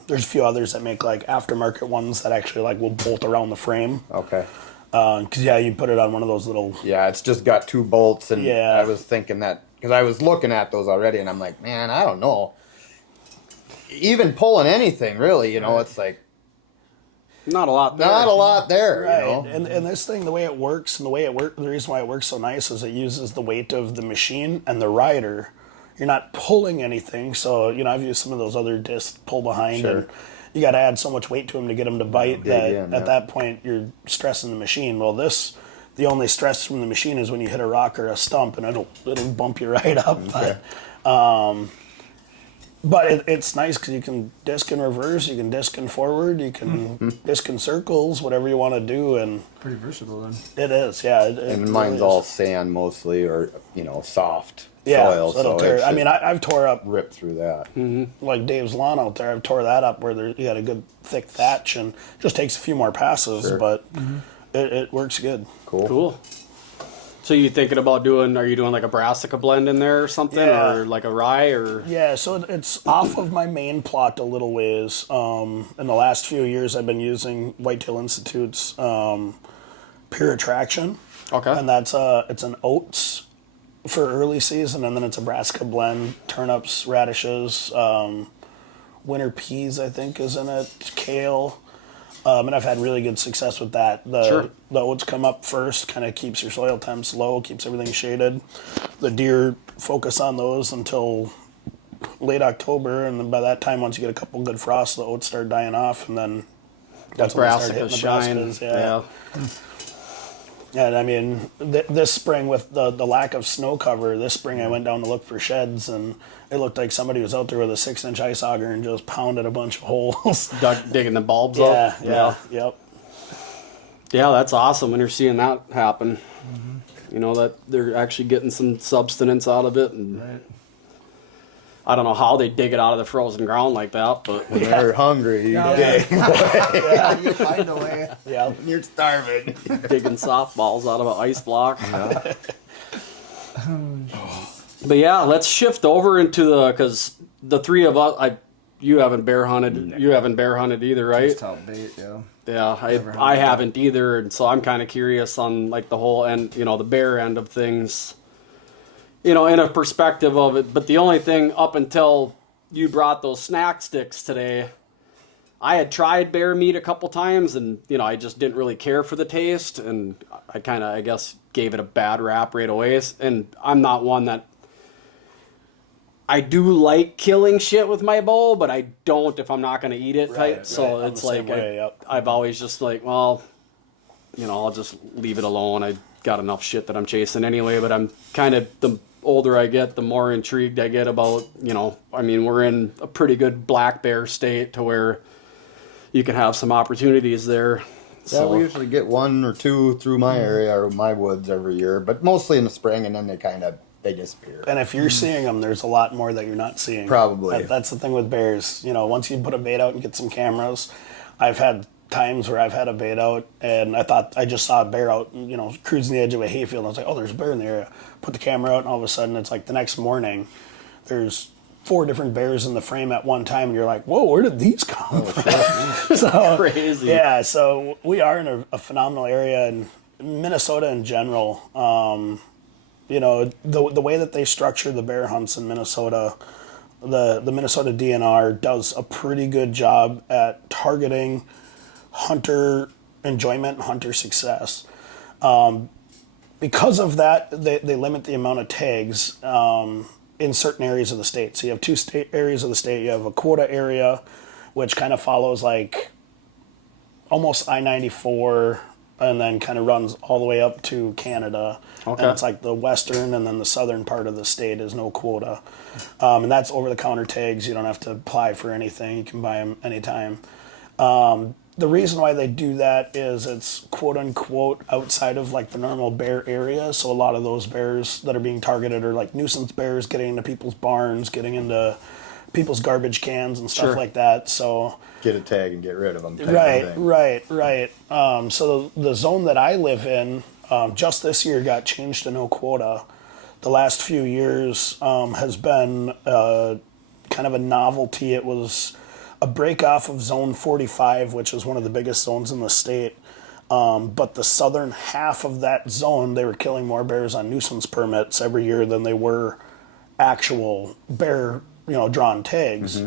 There's a few others that make like aftermarket ones that actually like will bolt around the frame. Okay. Cause you put it on one of those little. Yeah, it's just got 2 bolts, and Yeah. I was thinking that, because I was looking at those already, and I'm like, man, I don't know. Even pulling anything, really, it's like, Not a lot there. not a lot there, Right, and this thing, the way it works, the reason why it works so nice is it uses the weight of the machine and the rider. You're not pulling anything, so I've used some of those other discs pull behind, Sure. and you got to add so much weight to them to get them to bite Dig that in, at yeah. that point you're stressing the machine. Well, the only stress from the machine is when you hit a rock or a stump, and it'll bump you right up. Okay. But it's nice because you can disc in reverse, you can disc in forward, you can disc in circles, whatever you want to do, and Pretty versatile then. it is, yeah. It And really mine's is. all sand mostly, or soft yeah, soil, so it'll so tear. it I mean, should I've tore up rip through that. like Dave's lawn out there. I've tore that up where you got a good thick thatch, and just takes a few more passes, Sure. but it works good. Cool. So you thinking about are you doing like a brassica blend in there or something? Yeah. Or like a rye or? Yeah, so it's off of my main plot a little ways. In the last few years, I've been using Whitetail Institute's Pure Attraction. Okay. And that's it's an oats for early season, and then it's a brassica blend, turnips, radishes, winter peas, I think, is in it, kale. And I've had really good success with that. Sure. The oats come up first, kind of keeps your soil temps low, keeps everything shaded. The deer focus on those until late October, and then by that time, once you get a couple good frosts, the oats start dying off, and then that's when they start hitting Brassicas the shine. brassicas. Yeah. And I mean, this spring with the lack of snow cover, this spring I went down to look for sheds, and it looked like somebody was out there with a 6-inch ice auger and just pounded a bunch of holes. Digging the bulbs yeah, up? yeah, yep. Yeah, that's awesome when you're seeing that happen. You know, that they're actually getting some substance out of it, and Right. I don't know how they dig it out of the frozen ground like that, but When they're hungry, you Yeah. dig. Yeah, you find a way. Yeah. You're starving. digging softballs out of an ice block. But yeah, let's shift over into because the three of us, you haven't bear hunted. You haven't bear hunted either, right? Just out bait, yeah. Yeah, Never I hunted. haven't either, and so I'm kind of curious on like the whole end, you know, the bear end of things, you know, in a perspective of it. But the only thing up until you brought those snack sticks today, I had tried bear meat a couple times, and you know, I just didn't really care for the taste, and I kind of, I guess, gave it a bad rap right away. And I'm not one that I do like killing shit with my bow, but I don't if I'm not going to eat it type. Right, So right. I'm it's the same like way, yep. I've always just like, well, you know, I'll just leave it alone. I got enough shit that I'm chasing anyway. But I'm kind of, the older I get, the more intrigued I get about, you know, I mean, we're in a pretty good black bear state to where you can have some opportunities there. Yeah, So we usually get 1 or 2 through my area or my woods every year, but mostly in the spring, and then they disappear. And if you're seeing them, there's a lot more that you're not seeing. Probably. That's the thing with bears. You know, once you put a bait out and get some cameras, I've had times where I've had a bait out and I thought I just saw a bear out, you know, cruising the edge of a hayfield. And I was like, oh, there's a bear in the area. Put the camera out, and all of a sudden it's like the next morning, there's 4 different bears in the frame at one time, and you're like, whoa, where did these come from? So, crazy. yeah, so we are in a phenomenal area, and Minnesota in general. You know, the way that they structure the bear hunts in Minnesota, the Minnesota DNR does a pretty good job at targeting hunter enjoyment and hunter success. Because of that, they limit the amount of tags in certain areas of the state. So you have 2 areas of the state. You have a quota area, which kind of follows like almost I-94 and then kind of runs all the way up to Canada. Okay. And it's like the western and then the southern part of the state is no quota. And that's over-the-counter tags. You don't have to apply for anything. You can buy them anytime. The reason why they do that is it's quote-unquote outside of like the normal bear area. So a lot of those bears that are being targeted are like nuisance bears getting into people's barns, getting into people's garbage cans and stuff Sure. like that. So Get a tag and get rid of them. Right. So the zone that I live in just this year got changed to no quota. The last few years has been kind of a novelty. It was a break off of zone 45, which is one of the biggest zones in the state. But the southern half of that zone, they were killing more bears on nuisance permits every year than they were actual bear, you know, drawn tags.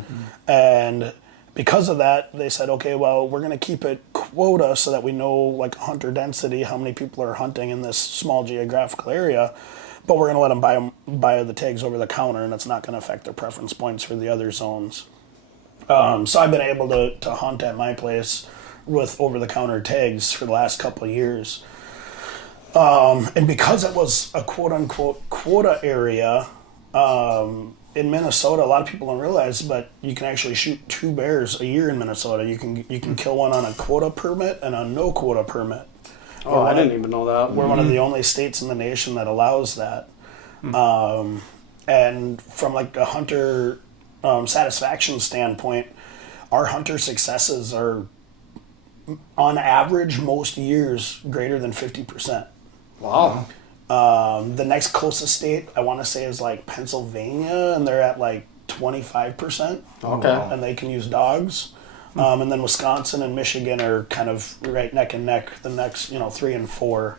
And because of that, they said, okay, well, we're going to keep it quota so that we know, like, hunter density, how many people are hunting in this small geographical area, but we're going to let them buy the tags over the counter, and it's not going to affect their preference points for the other zones. So I've been able to hunt at my place with over-the-counter tags for the last couple of years. And because it was a quote-unquote quota area, in Minnesota, a lot of people don't realize, but you can actually shoot 2 bears a year in Minnesota. You can kill one on a quota permit and a no quota permit. Oh, I didn't even know that. We're one of the only states in the nation that allows that. And from like a hunter satisfaction standpoint, our hunter successes are, on average, most years greater than 50%. Wow. The next closest state I want to say is like Pennsylvania, and they're at like 25%. Okay. And they can use dogs. And then Wisconsin and Michigan are kind of right neck and neck, the next, 3 and 4.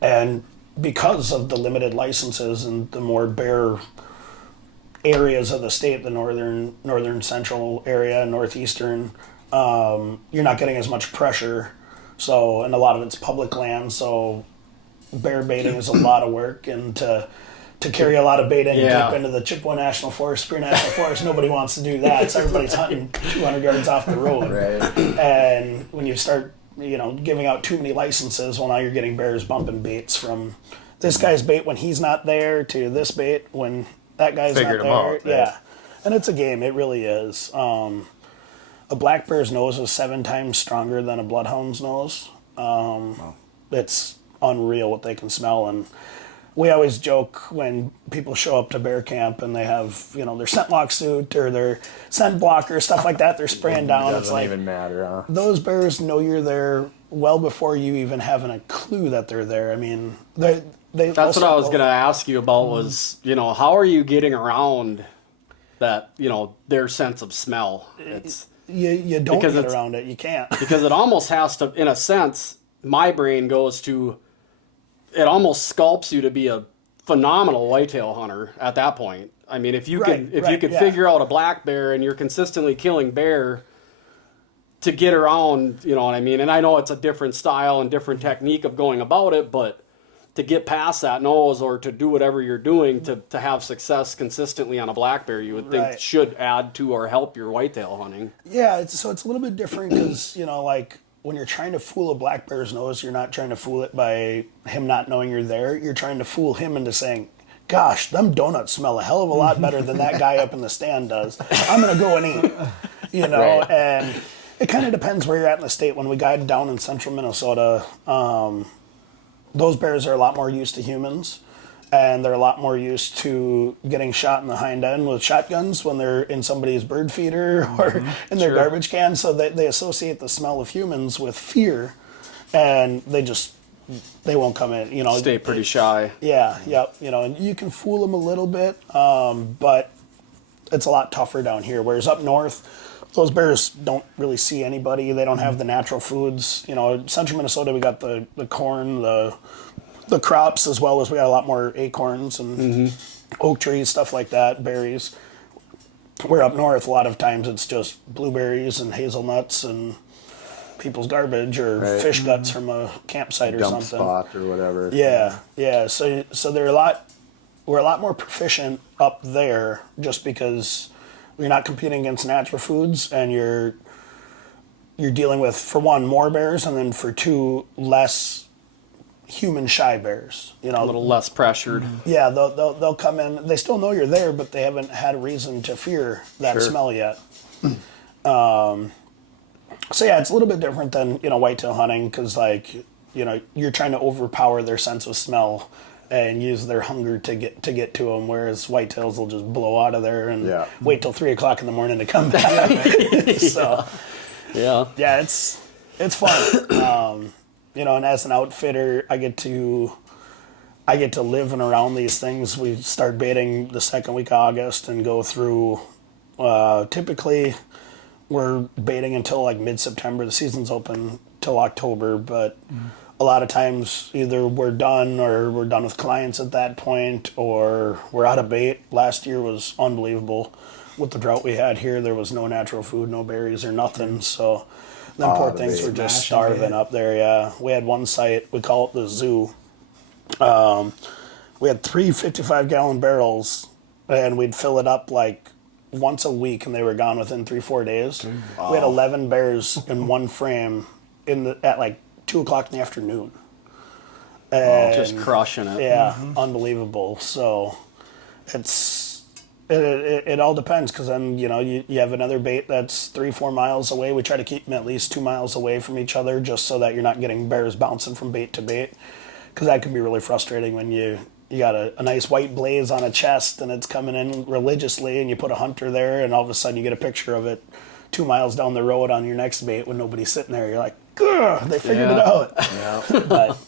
And because of the limited licenses and the more bare areas of the state, the northern central area, northeastern, you're not getting as much pressure. So, and a lot of it's public land, so bear baiting is a lot of work, and to carry a lot of bait in Yeah. deep into the Chippewa National Forest, Superior National Forest, nobody wants to do that. So everybody's hunting 200 yards off the road. Right. And when you start, giving out too many licenses, well, now you're getting bears bumping baits from this guy's bait when he's not there to this bait when that guy's Figured not 'em there. out, right? Yeah. And it's a game. It really is. A black bear's nose is 7 times stronger than a bloodhound's nose. It's unreal what they can smell. And we always joke when people show up to bear camp and they have, their scent lock suit or their scent blocker, stuff like that, they're spraying down. It It's doesn't like, even matter, huh? those bears know you're there well before you even having a clue that they're there. I mean, that's That's what I was going to ask you about was, how are you getting around that, their sense of smell? It's You don't because get it's- around it. You can't. because it almost has to, in a sense, my brain goes to, it almost sculpts you to be a phenomenal whitetail hunter at that point. I mean, if you Right, could yeah. figure out a black bear and you're consistently killing bear to get around, you know what I mean? And I know it's a different style and different technique of going about it, but to get past that nose or to do whatever you're doing to have success consistently on a black bear, you would think Right. should add to or help your whitetail hunting. Yeah, it's a little bit different because, like when you're trying to fool a black bear's nose, you're not trying to fool it by him not knowing you're there. You're trying to fool him into saying, gosh, them donuts smell a hell of a lot better than that guy up in the stand does. I'm going to go and eat, Right. And it kind of depends where you're at in the state. When we guide down in central Minnesota, those bears are a lot more used to humans. And they're a lot more used to getting shot in the hind end with shotguns when they're in somebody's bird feeder or in their Sure. garbage can. So they associate the smell of humans with fear, and they won't come in. Stay pretty shy. Yeah, yep. And you can fool them a little bit, but it's a lot tougher down here. Whereas up north, those bears don't really see anybody. They don't have the natural foods. Central Minnesota, we got the corn, the crops, as well as we got a lot more acorns and oak trees, stuff like that, berries. Where up north, a lot of times it's just blueberries and hazelnuts and people's garbage or Right. fish guts from a campsite or Dump something. spot or whatever. Yeah. So we're a lot more proficient up there just because you're not competing against natural foods and you're dealing with, for one, more bears, and then for two, less human shy bears. A little less pressured. Yeah, they'll come in. They still know you're there, but they haven't had a reason to fear that Sure. smell yet. So yeah, it's a little bit different than whitetail hunting because you're trying to overpower their sense of smell and use their hunger to get to them. Whereas whitetails will just blow out of there and Yeah. wait till 3 o'clock in the morning to come back. So Yeah. yeah, it's fun. And as an outfitter, I get to live and around these things. We start baiting the second week of August and go through. Typically, we're baiting until like mid-September. The season's open till October, but a lot of times either we're done or we're done with clients at that point, or we're out of bait. Last year was unbelievable. With the drought we had here, there was no natural food, no berries or nothing. So them poor the things bait. were just Mashing starving bait. up there. Yeah, we had one site. We call it the zoo. We had 3 55-gallon barrels, and we'd fill it up like once a week, and they were gone within 3-4 days. We had 11 bears in one frame at like 2 o'clock in the afternoon. And Just crushing it. yeah, unbelievable. So it all depends, because then you have another bait that's 3-4 miles away. We try to keep them at least 2 miles away from each other, just so that you're not getting bears bouncing from bait to bait, because that can be really frustrating when you got a nice white blaze on a chest and it's coming in religiously, and you put a hunter there, and all of a sudden you get a picture of it 2 miles down the road on your next bait when nobody's sitting there. You're like, "Gah, they figured it Yeah. out." Yeah. But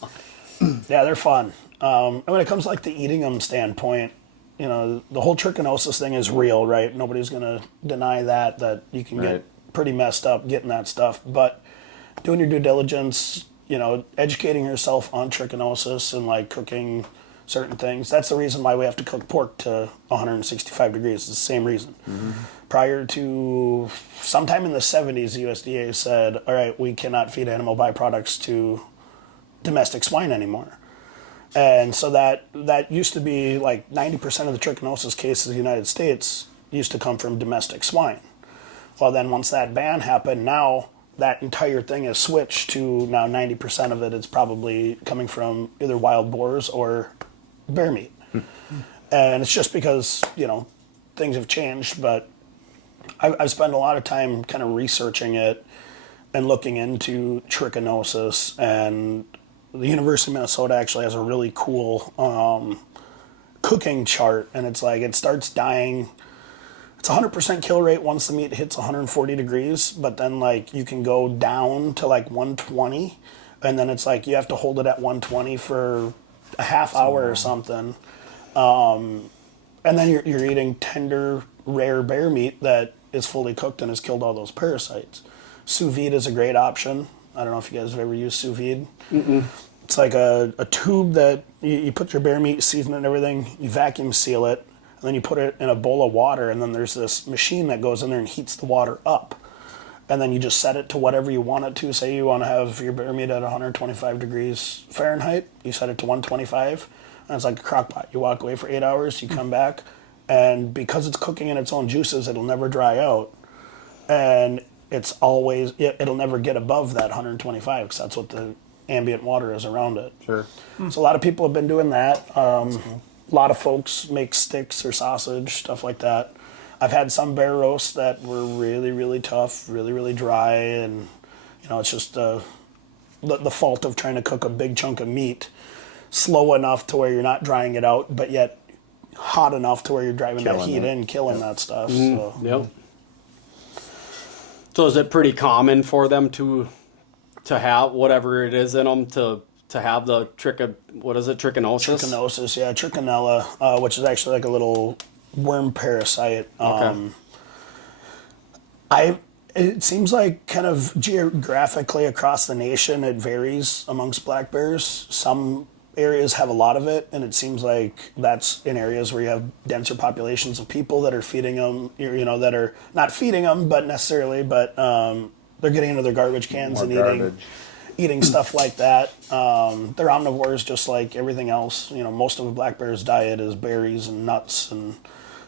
yeah, they're fun. And when it comes to like the eating them standpoint, the whole trichinosis thing is real, right? Nobody's gonna deny that you can Right. get pretty messed up getting that stuff. But doing your due diligence, educating yourself on trichinosis and like cooking certain things. That's the reason why we have to cook pork to 165 degrees. It's the same reason. Prior to sometime in the 70s, USDA said, all right, we cannot feed animal byproducts to domestic swine anymore. And so that used to be like 90% of the trichinosis cases in the United States used to come from domestic swine. Well, then once that ban happened, now that entire thing has switched to now 90% of it is probably coming from either wild boars or bear meat. And it's just because, things have changed, but I've spent a lot of time kind of researching it and looking into trichinosis and the University of Minnesota actually has a really cool cooking chart, and it's like it starts dying. It's 100% kill rate once the meat hits 140 degrees, but then like you can go down to like 120, and then it's like you have to hold it at 120 for a half hour or something. And then you're eating tender, rare bear meat that is fully cooked and has killed all those parasites. Sous vide is a great option. I don't know if you guys have ever used sous vide. Mm-mm. It's like a tube that you put your bear meat, season it and everything, you vacuum seal it, and then you put it in a bowl of water, and then there's this machine that goes in there and heats the water up. And then you just set it to whatever you want it to. Say you want to have your bear meat at 125 degrees Fahrenheit, you set it to 125, and it's like a crock pot. You walk away for 8 hours, you come back, and because it's cooking in its own juices, it'll never dry out. And it'll never get above that 125 because that's what the ambient water is around it. Sure. So a lot of people have been doing that. A lot of folks make sticks or sausage, stuff like that. I've had some bear roasts that were really, really tough, really, really dry, and it's just the fault of trying to cook a big chunk of meat slow enough to where you're not drying it out, but yet hot enough to where you're driving that heat in, killing that stuff. So. Yep. So is it pretty common for them to have whatever it is in them to have the trichinosis? Trichinosis, yeah, trichinella, which is actually like a little worm parasite. Okay. It seems like kind of geographically across the nation, it varies amongst black bears. Some areas have a lot of it, and it seems like that's in areas where you have denser populations of people that are feeding them, that are not feeding them, but they're getting into their garbage cans and eating stuff like that. They're omnivores just like everything else. Most of a black bear's diet is berries and nuts and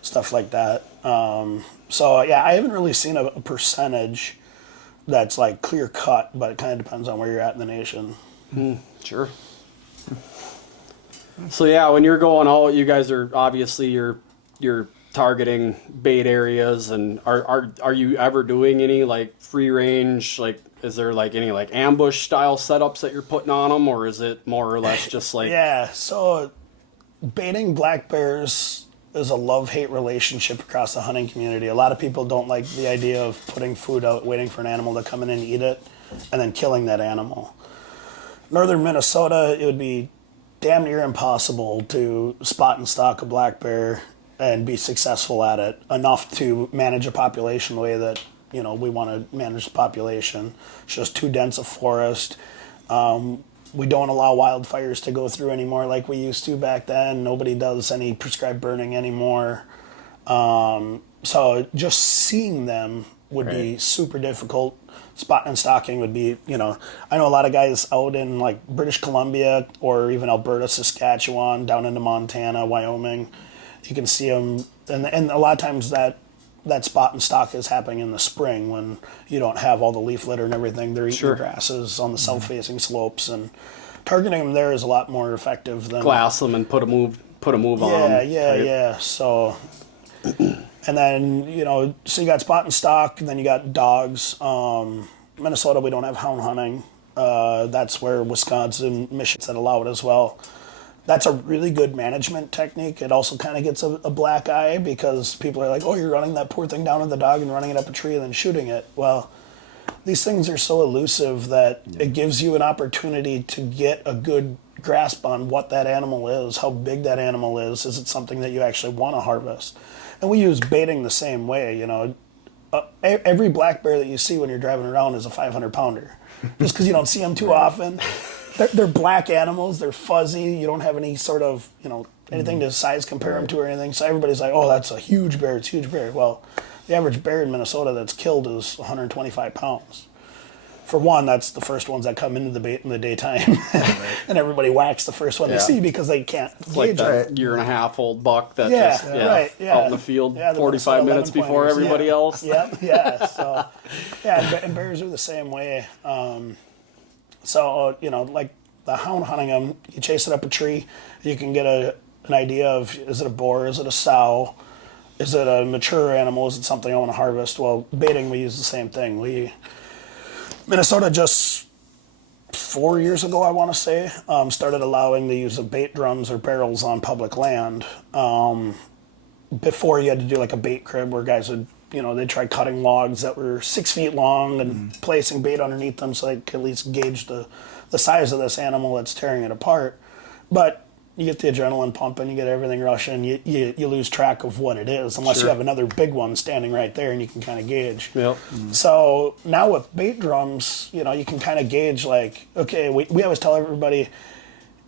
stuff like that. So yeah, I haven't really seen a percentage that's like clear cut, but it kind of depends on where you're at in the nation. Sure. So yeah, when you're going out, you guys are obviously you're targeting bait areas, and are you ever doing any like free range? Like, is there like any like ambush style setups that you're putting on them, or is it more or less just like? Yeah, so baiting black bears is a love-hate relationship across the hunting community. A lot of people don't like the idea of putting food out, waiting for an animal to come in and eat it, and then killing that animal. Northern Minnesota, it would be damn near impossible to spot and stalk a black bear and be successful at it enough to manage a population the way that we want to manage the population. It's just too dense a forest. We don't allow wildfires to go through anymore like we used to back then. Nobody does any prescribed burning anymore. So just seeing them would be super difficult. Spotting and stalking would be, I know a lot of guys out in like British Columbia or even Alberta, Saskatchewan, down into Montana, Wyoming. You can see them, and a lot of times that spot and stalk is happening in the spring when you don't have all the leaf litter and everything. They're eating the grasses on the south-facing slopes, and targeting them there is a lot more effective than glass them and put a move on them. Yeah. So, and then so you got spot and stalk, and then you got dogs. Minnesota, we don't have hound hunting. That's where Wisconsin, Michigan that allow it as well. That's a really good management technique. It also kind of gets a black eye because people are like, oh, you're running that poor thing down with the dog and running it up a tree and then shooting it. Well, these things are so elusive that it gives you an opportunity to get a good grasp on what that animal is, how big that animal is. Is it something that you actually want to harvest? And we use baiting the same way. Every black bear that you see when you're driving around is a 500-pounder. Just because you don't see them too often. They're black animals. They're fuzzy. You don't have any sort of, anything to size compare them to or anything. So everybody's like, oh, that's a huge bear. It's a huge bear. Well, the average bear in Minnesota that's killed is 125 pounds. For one, that's the first ones that come into the bait in the daytime. And everybody whacks the first one they see because they can't like gauge that it. year-and-a-half-old buck that out in the field 45 minutes before everybody else. So, and bears are the same way. So, like the hound hunting them, you chase it up a tree, you can get an idea of, is it a boar, is it a sow, is it a mature animal, is it something I want to harvest? Well, baiting, we use the same thing. Minnesota just 4 years ago, I want to say, started allowing the use of bait drums or barrels on public land. Before you had to do like a bait crib where guys would, they'd try cutting logs that were 6 feet long and placing bait underneath them so they could at least gauge the size of this animal that's tearing it apart. But you get the adrenaline pumping, you get everything rushing, you lose track of what it is unless you have another big one standing right there and you can kind of gauge. Yep. So now with bait drums, you can kind of gauge like, okay, we always tell everybody,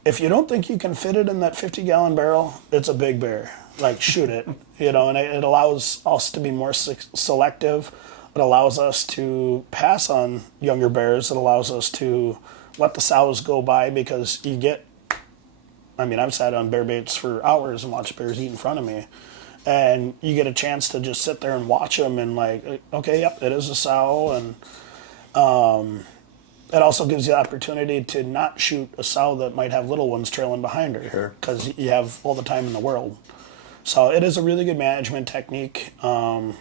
if you don't think you can fit it in that 50-gallon barrel, it's a big bear. Like, shoot it, and it allows us to be more selective. It allows us to pass on younger bears. It allows us to let the sows go by because I've sat on bear baits for hours and watched bears eat in front of me. And you get a chance to just sit there and watch them and like, okay, yep, it is a sow. And it also gives you the opportunity to not shoot a sow that might have little ones trailing behind her because you have all the time in the world. So it is a really good management technique. And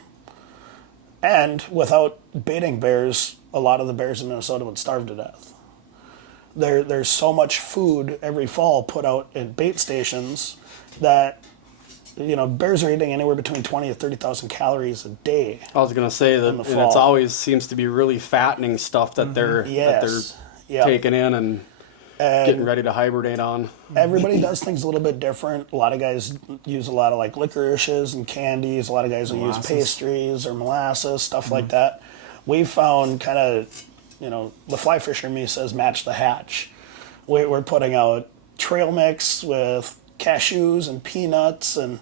without baiting bears, a lot of the bears in Minnesota would starve to death. There's so much food every fall put out in bait stations that, bears are eating anywhere between 20 to 30,000 calories a day. I was gonna say that, and it's always seems to be really fattening stuff that they're taking in and getting ready to hibernate on. Everybody does things a little bit different. A lot of guys use a lot of like licorices and candies. A lot of guys will use pastries or molasses, stuff like that. We found kind of, the fly fisher in me says match the hatch. We're putting out trail mix with cashews and peanuts and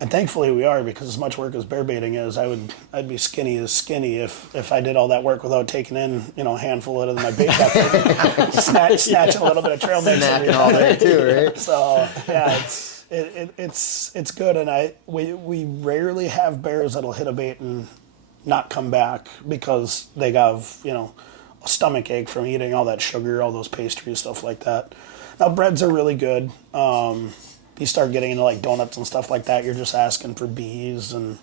thankfully we are, because as much work as bear baiting is, I'd be skinny if I did all that work without taking in a handful of my bait bucket, snatching a little bit of trail mix Snacking all day too, right? So yeah, it's good, and we rarely have bears that'll hit a bait and not come back because they have a stomach ache from eating all that sugar, all those pastries, stuff like that. Now breads are really good. You start getting into like donuts and stuff like that, you're just asking for bees, and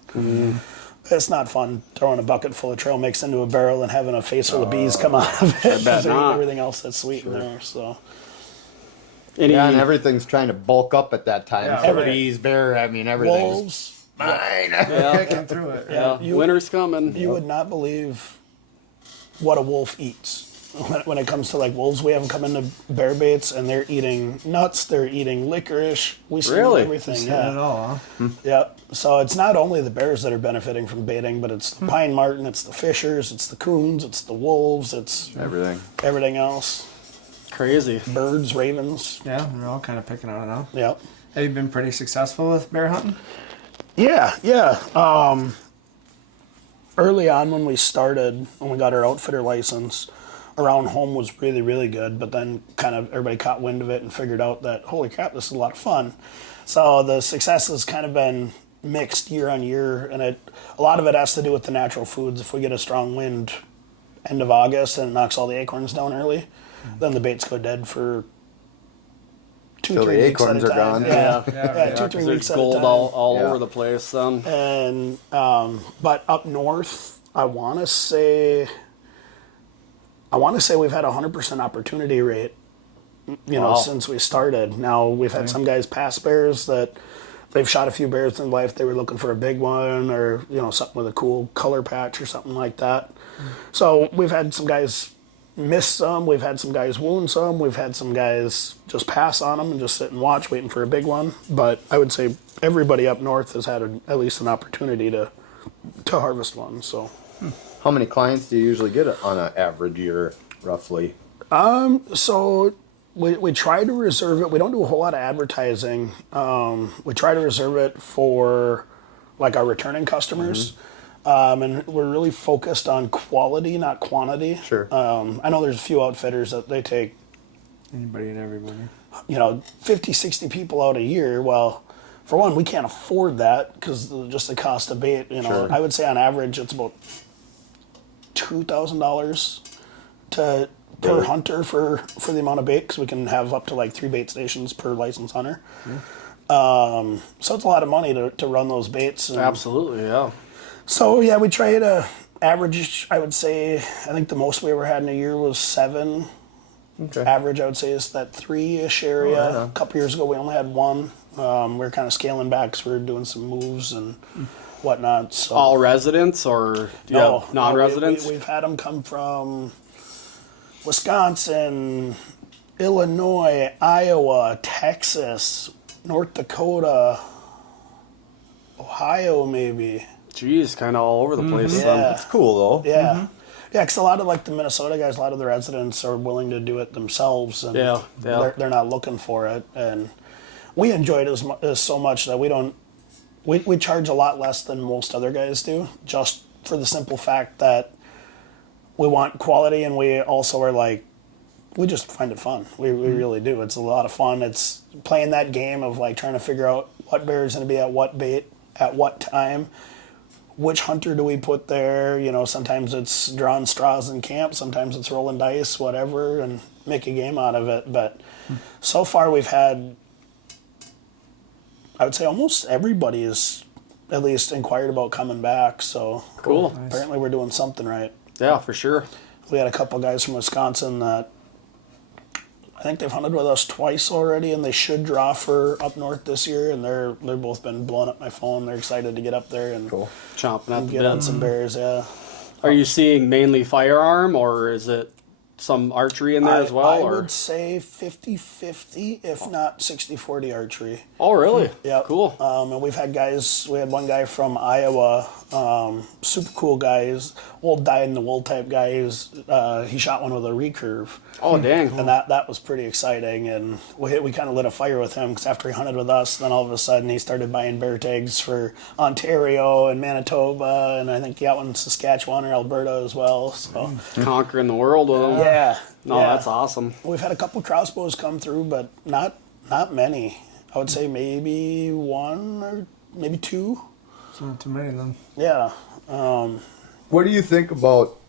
it's not fun throwing a bucket full of trail mix into a barrel and having a face full of bees come out of it because everything else that's sweet in there. So and everything's trying to bulk up at that time. Yeah, so bees, bear, everything's wolves, mine. Kicking through it. Yeah, winter's coming. You would not believe what a wolf eats. When it comes to like wolves, we have them come into bear baits and they're eating nuts, they're eating licorice. We see everything. Yeah. It all, huh? Yeah. So it's not only the bears that are benefiting from baiting, but it's the pine marten, it's the fishers, it's the coons, it's the wolves, it's everything else. Crazy. Birds, ravens. Yeah, we're all kind of picking on it now. Yep. Have you been pretty successful with bear hunting? Yeah. Early on when we got our outfitter license, around home was really, really good, but then kind of everybody caught wind of it and figured out that, holy crap, this is a lot of fun. So the success has kind of been mixed year on year, and a lot of it has to do with the natural foods. If we get a strong wind end of August and it knocks all the acorns down early, then the baits go dead for 2-3 weeks at a time. Acorns are gone. Yeah, 2-3 weeks There's at a gold time. all over the place. And but up north, I want to say we've had a 100% opportunity rate, since we started. Now we've had some guys pass bears that they've shot a few bears in life. They were looking for a big one or something with a cool color patch or something like that. So we've had some guys miss some. We've had some guys wound some. We've had some guys just pass on them and just sit and watch, waiting for a big one. But I would say everybody up north has had at least an opportunity to harvest one. So. How many clients do you usually get on an average year, roughly? So we try to reserve it. We don't do a whole lot of advertising. We try to reserve it for like our returning customers. And we're really focused on quality, not quantity. Sure. I know there's a few outfitters that they take Anybody and everybody. 50, 60 people out a year. Well, for one, we can't afford that because just the cost of bait. Sure. I would say on average it's about $2,000 per hunter for the amount of bait, because we can have up to like 3 bait stations per licensed hunter. So it's a lot of money to run those baits. Absolutely, yeah. So yeah, we try to average. I would say I think the most we ever had in a year was 7 Okay. Average, I would say, is that 3-ish area. Oh, right on. A couple years ago, we only had 1. We're kind of scaling back because we were doing some moves and whatnot. So All residents or do you have non-residents? We've had them come from Wisconsin, Illinois, Iowa, Texas, North Dakota, Ohio, maybe. Jeez, kind of all over the place. Yeah. Then. That's cool though. Yeah. Yeah, because a lot of like the Minnesota guys, a lot of the residents are willing to do it themselves, and Yeah. they're not looking for it. And we enjoy it as so much that we charge a lot less than most other guys do, just for the simple fact that we want quality, and we also are like, we just find it fun. We really do. It's a lot of fun. It's playing that game of like trying to figure out what bear is going to be at what bait at what time. Which hunter do we put there? You know, sometimes it's drawing straws in camp, sometimes it's rolling dice, whatever, and make a game out of it. But so far we've had, I would say almost everybody has at least inquired about coming back. So Cool. apparently we're doing something right. Yeah, for sure. We had a couple guys from Wisconsin that I think they've hunted with us twice already, and they should draw for up north this year. And they're both been blowing up my phone. They're excited to get up there and Chomping at the get on bit. some bears. Yeah. Are you seeing mainly firearm or is it some archery in there as well? I or? would say 50-50, if not 60-40 archery. Oh, really? Yeah. Cool. And we had one guy from Iowa, super cool guy. He's old dyed-in-the-wool type guy. He shot one with a recurve. Oh, dang. And that was pretty exciting. And we kind of lit a fire with him because after he hunted with us, then all of a sudden he started buying bear tags for Ontario and Manitoba, and I think he got one in Saskatchewan or Alberta as well. So Conquering the world with them. yeah. No, yeah. that's awesome. We've had a couple crossbows come through, but not many. I would say maybe 1 or maybe 2. It's not too many of them. Yeah. What do you think about,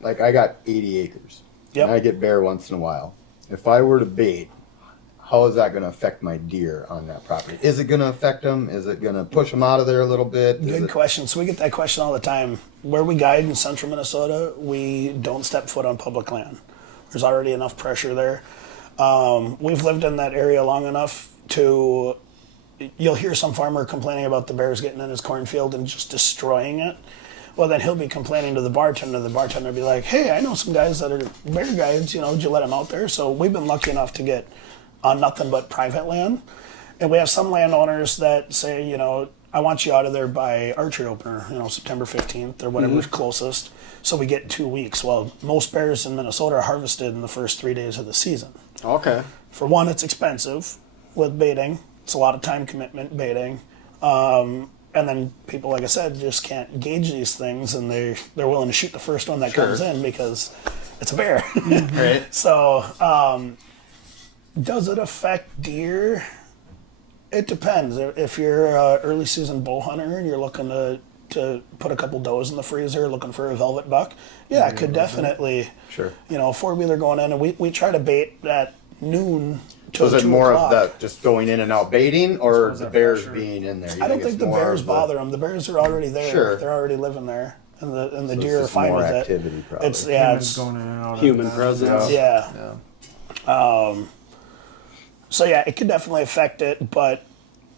like, I got 80 acres. Yep. And I get bear once in a while. If I were to bait, how is that going to affect my deer on that property? Is it going to affect them? Is it going to push them out of there a little bit? Good question. So we get that question all the time. Where we guide in central Minnesota, we don't step foot on public land. There's already enough pressure there. We've lived in that area long enough to, you'll hear some farmer complaining about the bears getting in his cornfield and just destroying it. Well, then he'll be complaining to the bartender. The bartender will be like, hey, I know some guys that are bear guides, did you let them out there? So we've been lucky enough to get on nothing but private land. And we have some landowners that say, I want you out of there by archery opener, September 15th or whatever's closest. So we get 2 weeks. Well, most bears in Minnesota are harvested in the first 3 days of the season. Okay. For one, it's expensive with baiting. It's a lot of time commitment baiting. And then people, like I said, just can't gauge these things, and they're willing to shoot the first one that comes in because it's a bear. Right. So, does it affect deer? It depends. If you're an early season bow hunter and you're looking to put a couple does in the freezer, looking for a velvet buck, yeah, it could definitely. Sure. 4-wheeler going in, and we try to bait at noon. So is it 2 more o'clock. of the just going in and out baiting, or So the is bears that pressure? being in there? You I don't think it's the more bears of the- bother them. The bears are already there. Sure. They're already living there, and the So it's deer are just fine more with activity, it. probably. It's Humans going in and out. Human of that. presence. yeah. Yeah. So yeah, it could definitely affect it. But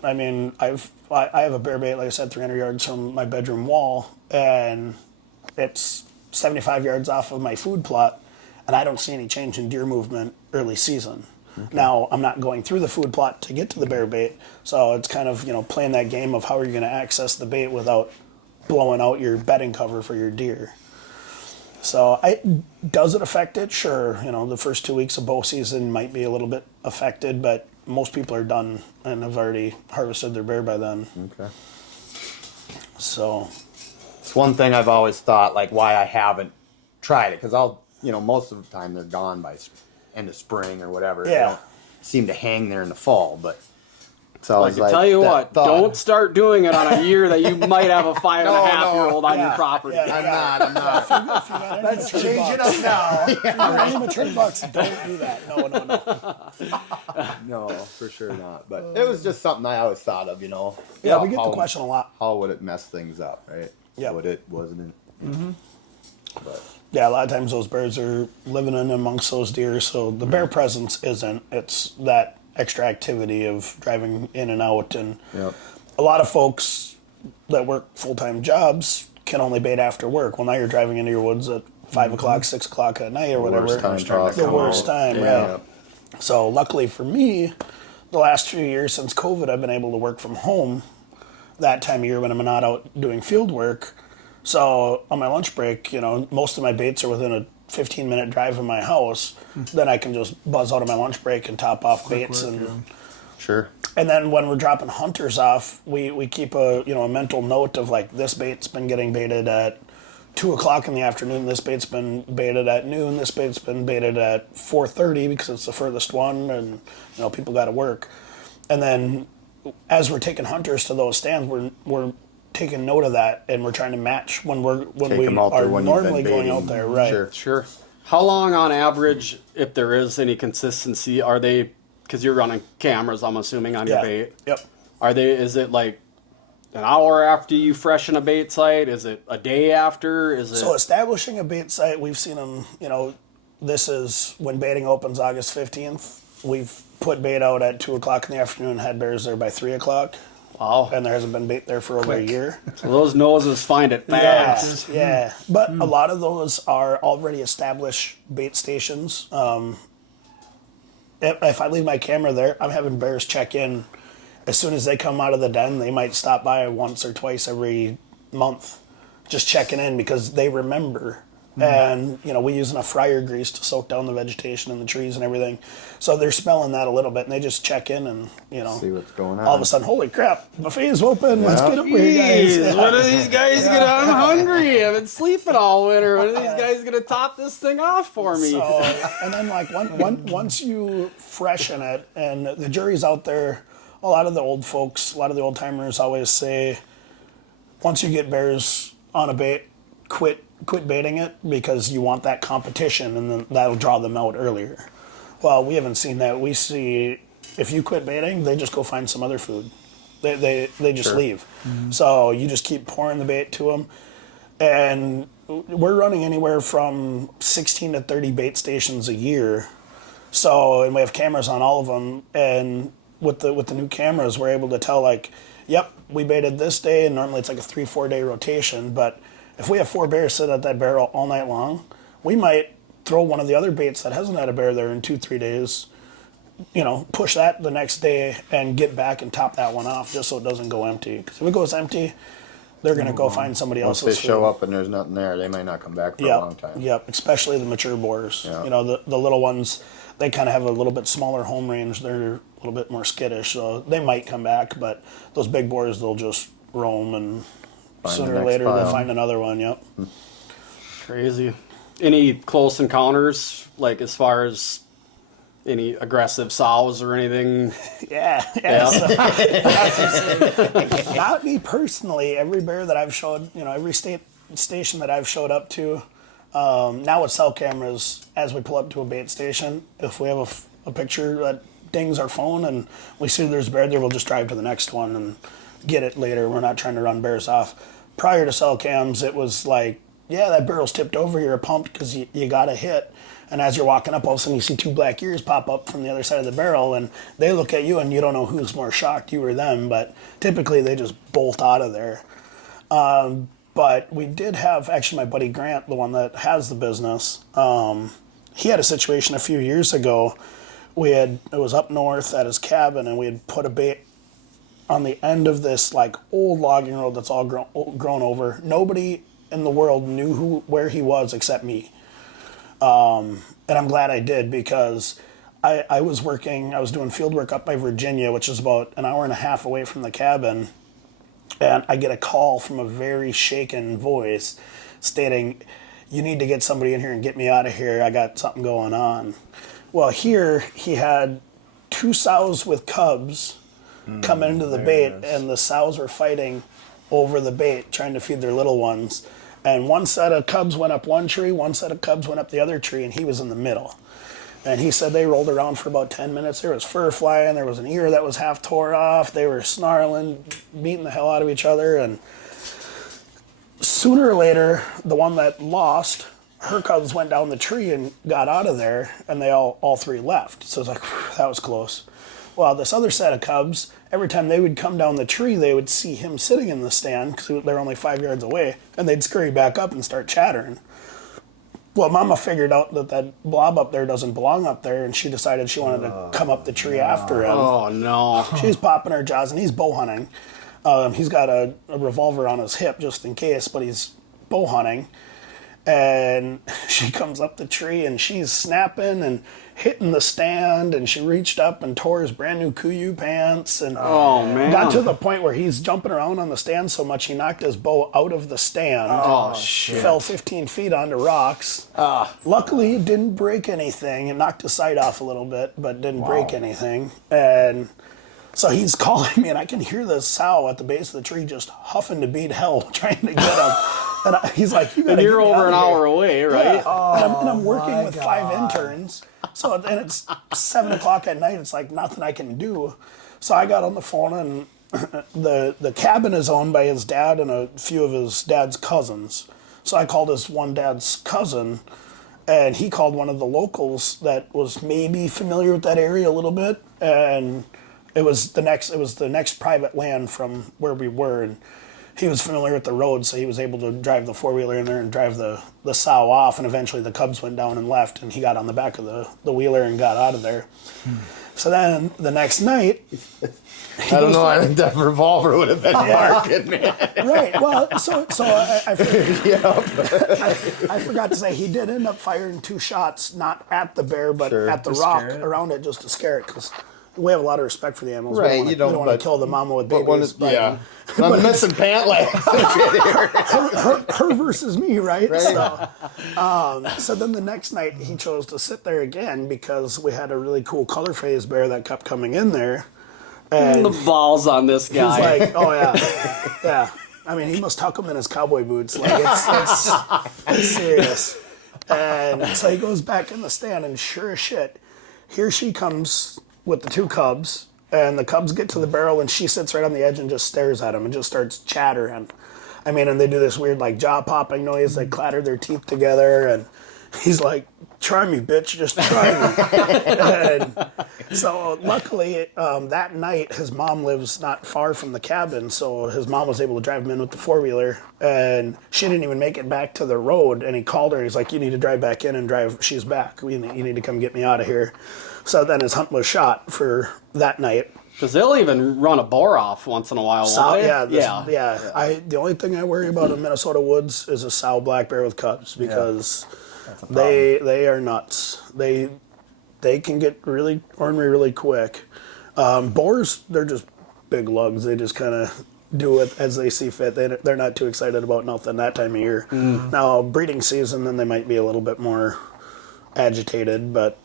I mean, I have a bear bait, like I said, 300 yards from my bedroom wall, and it's 75 yards off of my food plot, and I don't see any change in deer movement early season. Okay. Now, I'm not going through the food plot to get to the bear bait, so it's kind of, playing that game of how are you going to access the bait without blowing out your bedding cover for your deer. So, does it affect it? Sure. The first 2 weeks of bow season might be a little bit affected, but most people are done and have already harvested their bear by then. Okay. So, It's one thing I've always thought, like, why I haven't tried it, because most of the time they're gone by end of spring or whatever. They Yeah. don't seem to hang there in the fall, but so I can tell you what, don't start doing it on a year that you might have a 5.5-year-old on your property. yeah. I'm not. if you got any Let's mature change it bucks- up now. if you got any mature bucks, don't do that. No. No, for sure not. But it was just something I always thought of, Yeah, we get the question a lot. How would it mess things up, right? Yeah. Wasn't it? But Yeah, a lot of times those bears are living in amongst those deer, so the bear presence isn't. It's that extra activity of driving in and out. And yep. a lot of folks that work full-time jobs can only bait after work. Well, now you're driving into your woods at 5 o'clock, 6 o'clock at night or whatever. Worst time Starting to The come worst out. time, Yeah. right? So luckily for me, the last few years since COVID, I've been able to work from home that time of year when I'm not out doing field work. So on my lunch break, most of my baits are within a 15-minute drive of my house. Then I can just buzz out of my lunch break and top off baits. Sure. And then when we're dropping hunters off, we keep a mental note of like, this bait's been getting baited at 2 o'clock in the afternoon, this bait's been baited at noon, this bait's been baited at 4:30 because it's the furthest one, and people got to work. And then as we're taking hunters to those stands, we're taking note of that, and we're trying to match when Take we 'em out there are when you've been normally going baiting. out there, right? Sure. Sure. How long on average, if there is any consistency, are they, because you're running cameras, I'm assuming, on your Yeah. bait. Yep. Is it like an hour after you freshen a bait site? Is it a day after? Is it? So establishing a bait site, we've seen them, this is when baiting opens August 15th. We've put bait out at 2 o'clock in the afternoon and had bears there by 3 o'clock. Wow. And there hasn't been bait there for over a year. So those noses find it fast. Yeah. But a lot of those are already established bait stations. If I leave my camera there, I'm having bears check in. As soon as they come out of the den, they might stop by once or twice every month, just checking in because they remember. And, we use enough fryer grease to soak down the vegetation and the trees and everything. So they're smelling that a little bit, and they just check in and, See what's going on. all of a sudden, holy crap, the buffet is open. Let's get over here, guys. Jeez, when are these guys gonna? I'm hungry. I've been sleeping all winter. When are these guys gonna top this thing off for me? So, and then once you freshen it, and the jury's out there, a lot of the old folks, a lot of the old timers always say, once you get bears on a bait, quit baiting it because you want that competition, and then that'll draw them out earlier. Well, we haven't seen that. We see if you quit baiting, they just go find some other food. They just leave. So you just keep pouring the bait to them, and we're running anywhere from 16 to 30 bait stations a year. So, and we have cameras on all of them, and with the new cameras, we're able to tell like, yep, we baited this day, and normally it's like a 3-4 day rotation, but if we have 4 bears sit at that barrel all night long, we might throw one of the other baits that hasn't had a bear there in 2-3 days, push that the next day and get back and top that one off just so it doesn't go empty. Because if it goes empty, they're going to go find somebody Once else's they show food. up and there's nothing there, they might not come back for a long time. Yep, especially the mature boars. Yeah. The little ones, they kind of have a little bit smaller home range. They're a little bit more skittish, so they might come back. But those big boars, they'll just roam, and Find sooner the or next later they'll pile. find another one. Yep. Crazy. Any close encounters, like as far as any aggressive sows or anything? Yeah. Yeah. So, not me personally. Every bear that I've showed, every station that I've showed up to, now with cell cameras, as we pull up to a bait station, if we have a picture that dings our phone and we see there's a bear there, we'll just drive to the next one and get it later. We're not trying to run bears off. Prior to cell cams, it was like, yeah, that barrel's tipped over, you're pumped because you got a hit. And as you're walking up, all of a sudden you see 2 black ears pop up from the other side of the barrel, and they look at you, and you don't know who's more shocked, you or them, but typically they just bolt out of there. But we did have, actually, my buddy Grant, the one that has the business, he had a situation a few years ago. It was up north at his cabin, and we had put a bait on the end of this like old logging road that's all grown over. Nobody in the world knew where he was except me. And I'm glad I did, because I was doing field work up by Virginia, which is about an hour and a half away from the cabin. And I get a call from a very shaken voice stating, "You need to get somebody in here and get me out of here. I got something going on." Well, here he had 2 sows with cubs coming into the bait, and the sows were fighting over the bait, trying to feed their little ones. And one set of cubs went up one tree, one set of cubs went up the other tree, and he was in the middle. And he said they rolled around for about 10 minutes. There was fur flying. There was an ear that was half tore off. They were snarling, beating the hell out of each other. And sooner or later, the one that lost, her cubs went down the tree and got out of there, and they all three left. So it's like, that was close. Well, this other set of cubs, every time they would come down the tree, they would see him sitting in the stand because they're only 5 yards away, and they'd scurry back up and start chattering. Well, Mama figured out that blob up there doesn't belong up there, and she decided she wanted to come up the tree after him. Oh, no. She's popping her jaws, and he's bow hunting. He's got a revolver on his hip just in case, but he's bow hunting. And she comes up the tree, and she's snapping and hitting the stand, and she reached up and tore his brand new Kuiu pants, and Oh, man. got to the point where he's jumping around on the stand so much he knocked his bow out of the stand. Oh, shit. Fell 15 feet onto rocks. Luckily, he didn't break anything. It knocked his sight off a little bit, but didn't break anything. And so he's calling me, and I can hear the sow at the base of the tree just huffing to beat hell, trying to get him. And he's like, "You gotta And you're get me over out an of here." hour away, right? Yeah. And I'm working with 5 interns. So, and it's 7 o'clock at night. It's like nothing I can do. So I got on the phone, and the cabin is owned by his dad and a few of his dad's cousins. So I called his one dad's cousin, and he called one of the locals that was maybe familiar with that area a little bit. And it was the next private land from where we were. And he was familiar with the road, so he was able to drive the 4-wheeler in there and drive the sow off, and eventually the cubs went down and left, and he got on the back of the wheeler and got out of there. So then the next night... I don't know, I think that revolver would have been marking, man. Right, well, so I forgot to say, he did end up firing 2 shots, not at the bear, but Sure. at the To rock scare it? around it, just to scare it, because we have a lot of respect for the animals. Right, we you don't don't, want to but- kill the mama with But babies. yeah. I'm missing pant legs. her versus me, right? Right. So then the next night he chose to sit there again because we had a really cool color phase bear that kept coming in there. And The balls on this he's guy. like, oh yeah, yeah. I mean, he must tuck him in his cowboy boots. Like it's serious. And so he goes back in the stand, and sure as shit, here she comes with the 2 cubs. And the cubs get to the barrel, and she sits right on the edge and just stares at him and just starts chattering. I mean, and they do this weird, like, jaw popping noise. They clatter their teeth together, and he's like, "Try me, bitch, just try me." And so luckily, that night, his mom lives not far from the cabin, so his mom was able to drive him in with the 4-wheeler, and she didn't even make it back to the road. And he called her. He's like, "You need to drive back in and drive. She's back. You need to come get me out of here." So then his hunt was shot for that night. Because they'll even run a boar off once in a while, Sow, won't they? yeah. The only thing I worry about in Minnesota woods is a sow black bear with cubs, because they are nuts. They can get really ornery really quick. Boars, they're just big lugs. They just kind of do it as they see fit. They're not too excited about nothing that time of year. Now breeding season, then they might be a little bit more agitated, but.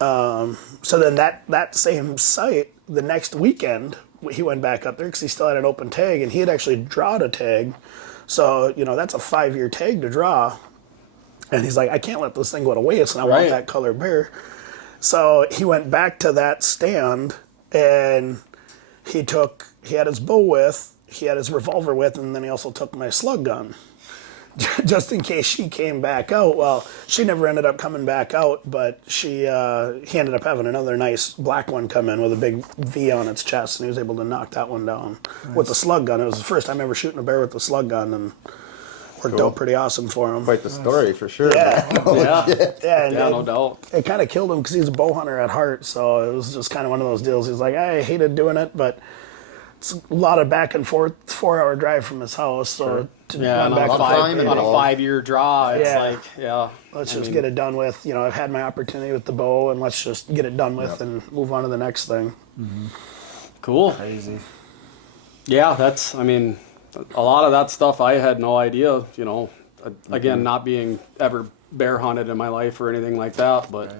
So then that same site, the next weekend, he went back up there because he still had an open tag, and he had actually drawed a tag. So, that's a 5-year tag to draw. And he's like, I can't let this thing go to waste, and I want that color bear. So he went back to that stand, and he had his bow with, he had his revolver with, and then he also took my slug gun. Just in case she came back out. Well, she never ended up coming back out, but he ended up having another nice black one come in with a big V on its chest, and he was able to knock that one down with the slug gun. It was the first time ever shooting a bear with the slug gun, and worked out pretty awesome for him. Quite the story, for sure. Yeah, Yeah, no doubt. It kind of killed him because he's a bow hunter at heart, so it was just kind of one of those deals. He's like, I hated doing it, but it's a lot of back and forth, 4-hour drive from his house, so Yeah, run on back a, and five, forth, on a 5-year draw, it's Yeah. like, yeah. let's just get it done with. I've had my opportunity with the bow, and let's just get it done with and move on to the next thing. Cool. Crazy. Yeah, a lot of that stuff I had no idea, again, not being ever bear hunted in my life or anything like that, but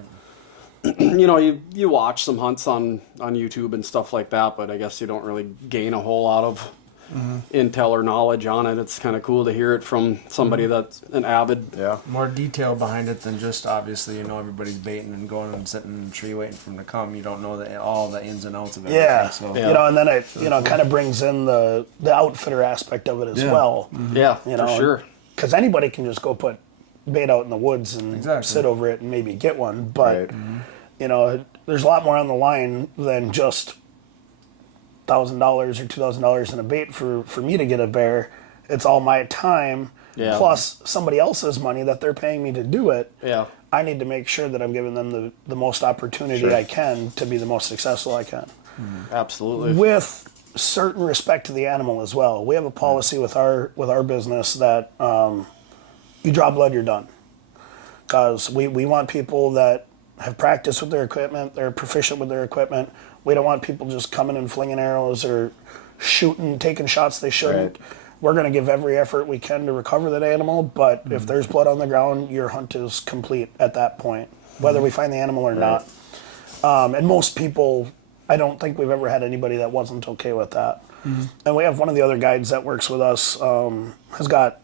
you watch some hunts on YouTube and stuff like that, but I guess you don't really gain a whole lot of intel or knowledge on it. It's kind of cool to hear it from somebody that's an avid. Yeah. More detail behind it than just obviously everybody's baiting and going and sitting in the tree waiting for them to come. You don't know all the ins and outs of everything. Yeah. So. Yeah. And then it kind of brings in the outfitter aspect of it as well. Yeah, For sure. Because anybody can just go put bait out in the woods and Exactly. sit over it and maybe get one, but Right. there's a lot more on the line than just $1,000 or $2,000 in a bait for me to get a bear. It's all my time plus somebody else's money that they're paying me to do it. Yeah. I need to make sure that I'm giving them the most opportunity I can to be the most successful I can. Absolutely. With certain respect to the animal as well. We have a policy with our business that you draw blood, you're done. Because we want people that have practiced with their equipment, they're proficient with their equipment. We don't want people just coming and flinging arrows or taking shots they shouldn't. Right. We're going to give every effort we can to recover that animal, but if there's blood on the ground, your hunt is complete at that point, whether we find the animal or not. And most people, I don't think we've ever had anybody that wasn't okay with that. And we have one of the other guides that works with us has got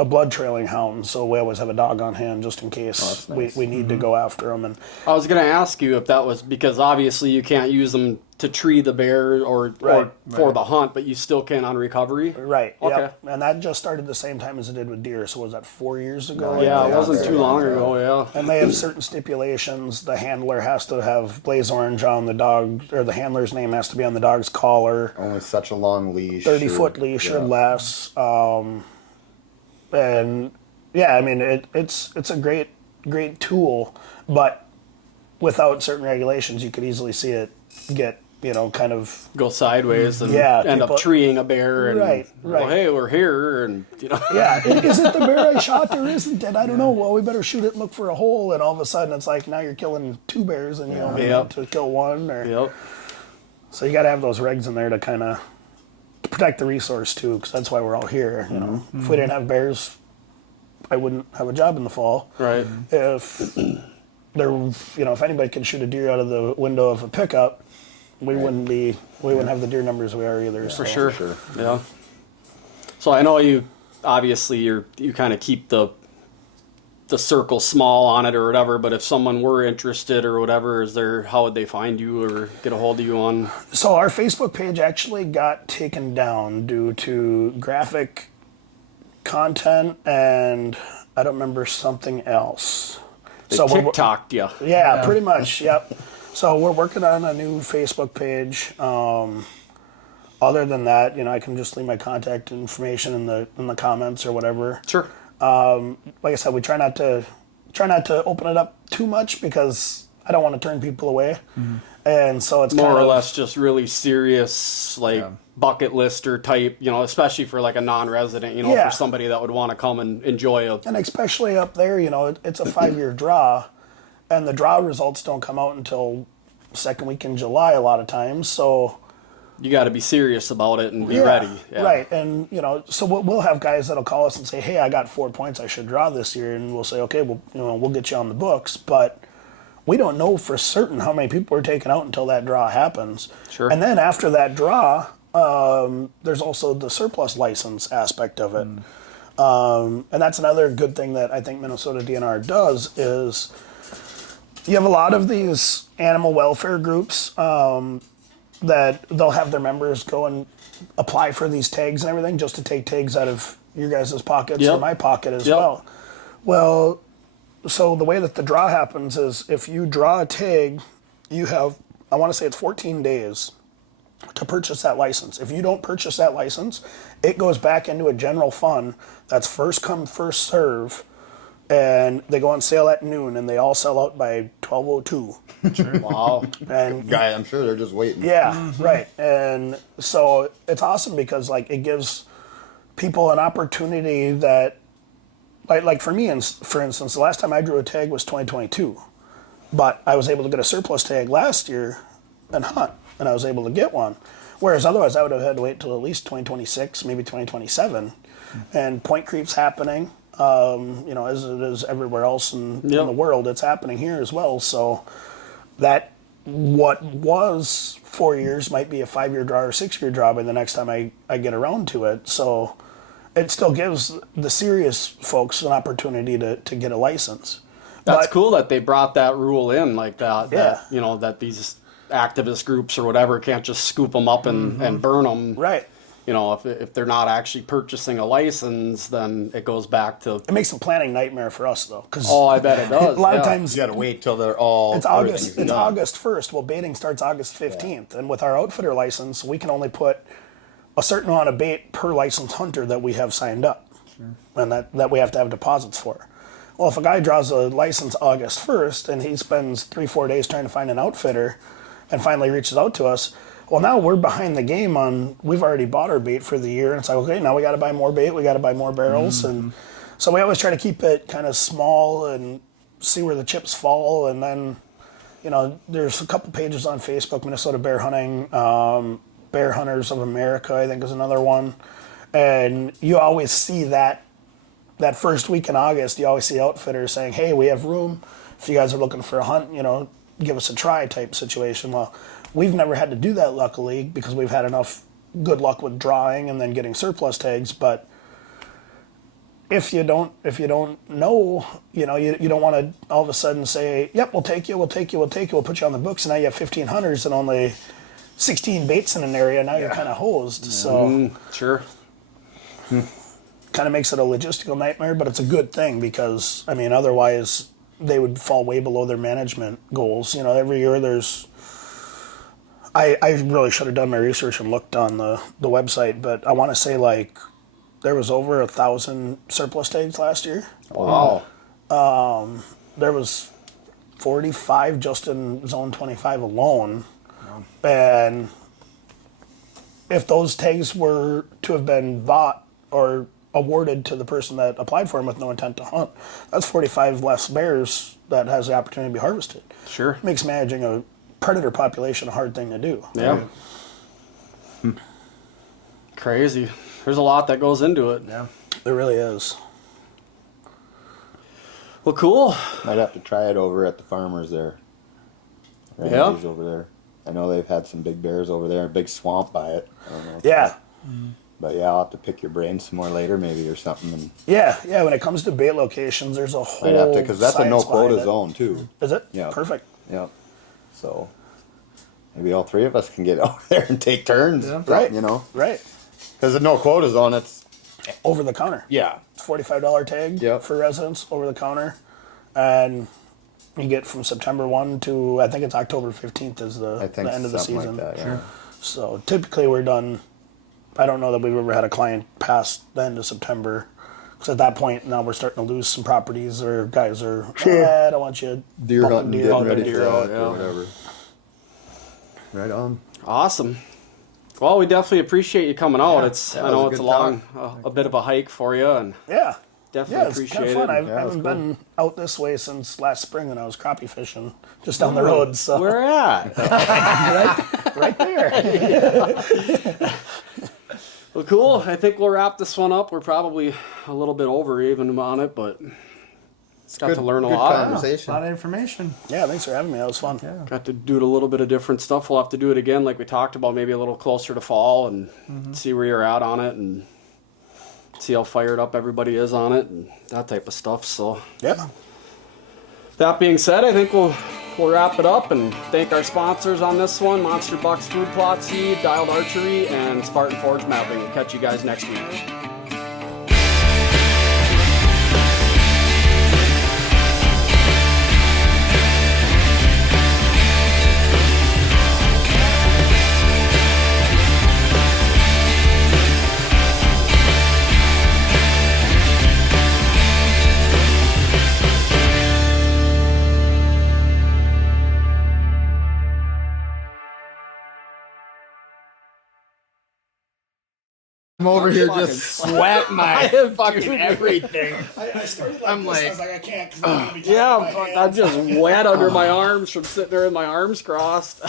a blood trailing hound, so we always have a dog on hand just in case that's nice. we need to go after them. And I was going to ask you if that was because obviously you can't use them to tree the bear or for the hunt, but you still can on recovery. right, Okay. yep. And that just started the same time as it did with deer. So was that 4 years ago? Yeah, it Yeah, wasn't very too long long ago. Yeah. And they have certain stipulations. The handler has to have blaze orange on the dog, or the handler's name has to be on the dog's collar. Only such a long leash. 30-foot leash or less. And yeah, I mean it's a great tool, but without certain regulations, you could easily see it get kind of Go sideways and Yeah, end people- up treeing a bear and Right. well, hey, we're here and yeah. Is it the bear I shot or isn't it? I don't know. Well, we better shoot it and look for a hole, and all of a sudden it's like now you're killing 2 bears and you only need to kill 1. Or Yep. so you got to have those regs in there to kind of protect the resource too, because that's why we're all here. If we didn't have bears, I wouldn't have a job in the fall. Right. If if anybody could shoot a deer out of the window of a pickup, we wouldn't have the deer numbers we are either. For so. sure. Yeah. So I know you obviously you kind of keep the circle small on it or whatever, but if someone were interested or whatever, how would they find you or get a hold of you on? So our Facebook page actually got taken down due to graphic content and I don't remember something else. They So we're- TikToked you. Yeah, pretty much. Yep. So we're working on a new Facebook page. Other than that, I can just leave my contact information in the comments or whatever. Sure. Like I said, we try not to open it up too much because I don't want to turn people away. And so it's More kind or of, less just really serious, bucket lister type, especially for like a non-resident, Yeah. for somebody that would want to come and enjoy a. and especially up there, it's a 5-year draw, and the draw results don't come out until second week in July a lot of times. So You got to be serious about it and be yeah, ready. Yeah. right? And so we'll have guys that'll call us and say, "Hey, I got 4 points I should draw this year," and we'll say, "Okay, well, we'll get you on the books," but we don't know for certain how many people are taken out until that draw happens. Sure. And then after that draw, there's also the surplus license aspect of it. And that's another good thing that I think Minnesota DNR does is you have a lot of these animal welfare groups that they'll have their members go and apply for these tags and everything just to take tags out of your guys' pockets or Yep. my pocket as Yep. well. Well, so the way that the draw happens is if you draw a tag, you have, I want to say it's 14 days to purchase that license. If you don't purchase that license, it goes back into a general fund that's first come, first serve, and they go on sale at noon, and they all sell out by 12:02. Wow. And Guy, I'm sure they're just waiting. yeah, right. And so it's awesome because it gives people an opportunity that, like for me, for instance, the last time I drew a tag was 2022, but I was able to get a surplus tag last year and hunt, and I was able to get one. Whereas otherwise, I would have had to wait till at least 2026, maybe 2027, and point creep's happening. As it is everywhere else in the world, it's happening here as well. So that what was 4 years might be a 5-year draw or 6-year draw by the next time I get around to it. So it still gives the serious folks an opportunity to get a license. That's But- cool that they brought that rule in like that. Yeah. That, you know, that these activist groups or whatever can't just scoop them up and burn them. Right. You know, if they're not actually purchasing a license, then it goes back to. It makes the planning nightmare for us though, because Oh, I bet it does. a lot yeah. of times You got to wait till they're all. it's August. everything's It's done. August 1st. Well, baiting starts August 15th, and with our outfitter license, we can only put a certain amount of bait per licensed hunter that we have signed up, and that we have to have deposits for. Well, if a guy draws a license August 1st and he spends 3-4 days trying to find an outfitter, and finally reaches out to us, well, now we're behind the game on. We've already bought our bait for the year, and it's like, okay, now we got to buy more bait. We got to buy more barrels, and so we always try to keep it kind of small and see where the chips fall, and then. You know, there's a couple pages on Facebook, Minnesota Bear Hunting, Bear Hunters of America, I think is another one. And you always see that first week in August, you always see outfitters saying, hey, we have room. If you guys are looking for a hunt, you know, give us a try type situation. Well, we've never had to do that, luckily, because we've had enough good luck with drawing and then getting surplus tags. But if you don't know, you know, you don't want to all of a sudden say, yep, we'll take you, we'll put you on the books, and now you have 15 hunters and only 16 baits in an area. Now you're kind of hosed. So Sure. kind of makes it a logistical nightmare, but it's a good thing because, I mean, otherwise they would fall way below their management goals. You know, every year there's, I really should have done my research and looked on the website, but I want to say like there was over 1,000 surplus tags last year. Wow. There was 45 just in zone 25 alone. And if those tags were to have been bought or awarded to the person that applied for them with no intent to hunt, that's 45 less bears that has the opportunity to be harvested. Sure. Makes managing a predator population a hard thing to do. Yeah. Crazy. There's a lot that goes into it. Yeah. There really is. Well, cool. Might have to try it over at the farmers there. Yeah. Randy's over there. I know they've had some big bears over there, a big swamp by it. I don't know. Yeah. But yeah, I'll have to pick your brain some more later, maybe, or something. And Yeah. When it comes to bait locations, there's a whole might have to, because that's a no science behind quota it. zone too. Is it? Yeah. Perfect. Yep. So maybe all three of us can get out there and take turns. Yeah. Right. You know, Right. because the no quota zone, it's Over the counter. yeah. It's $45 tag Yep. for residents over the counter. And you get from September 1 to, I think it's October 15th is I the think end of the something season. like that. Yeah. So typically we're done. I don't know that we've ever had a client past the end of September. Because at that point, now we're starting to lose some properties or guys are, I don't want you Deer bumping hunting, deer getting out ready there." for deer out, that yeah. or whatever. Right on. Awesome. Well, we definitely appreciate you coming out. Yeah, It's that I know was a it's a good long, a bit of a hike for you, and Yeah. definitely Yeah, it's kind appreciate of fun. it. I Yeah, it was haven't cool. been out this way since last spring when I was crappie fishing just down the road. So Where at? right there. Well, cool. I think we'll wrap this one up. We're probably a little bit over even on it, but got to learn a good lot. A conversation. lot of information. Yeah, thanks for having me. That was fun. Yeah. Got to do a little bit of different stuff. We'll have to do it again, like we talked about, maybe a little closer to fall and see where you're at on it and see how fired up everybody is on it and that type of stuff. So Yeah. that being said, I think we'll wrap it up and thank our sponsors on this one: Monster Bucks Food Plot Seed, Dialed Archery, and Spartan Forge Mapping. We'll catch you guys next week. I'm over here just sweating my fucking everything. I started I'm this, like- I was like, I can't. 'Cause I'm gonna be Yeah, tied to my I'm hands. just wet under my arms from sitting there with my arms crossed.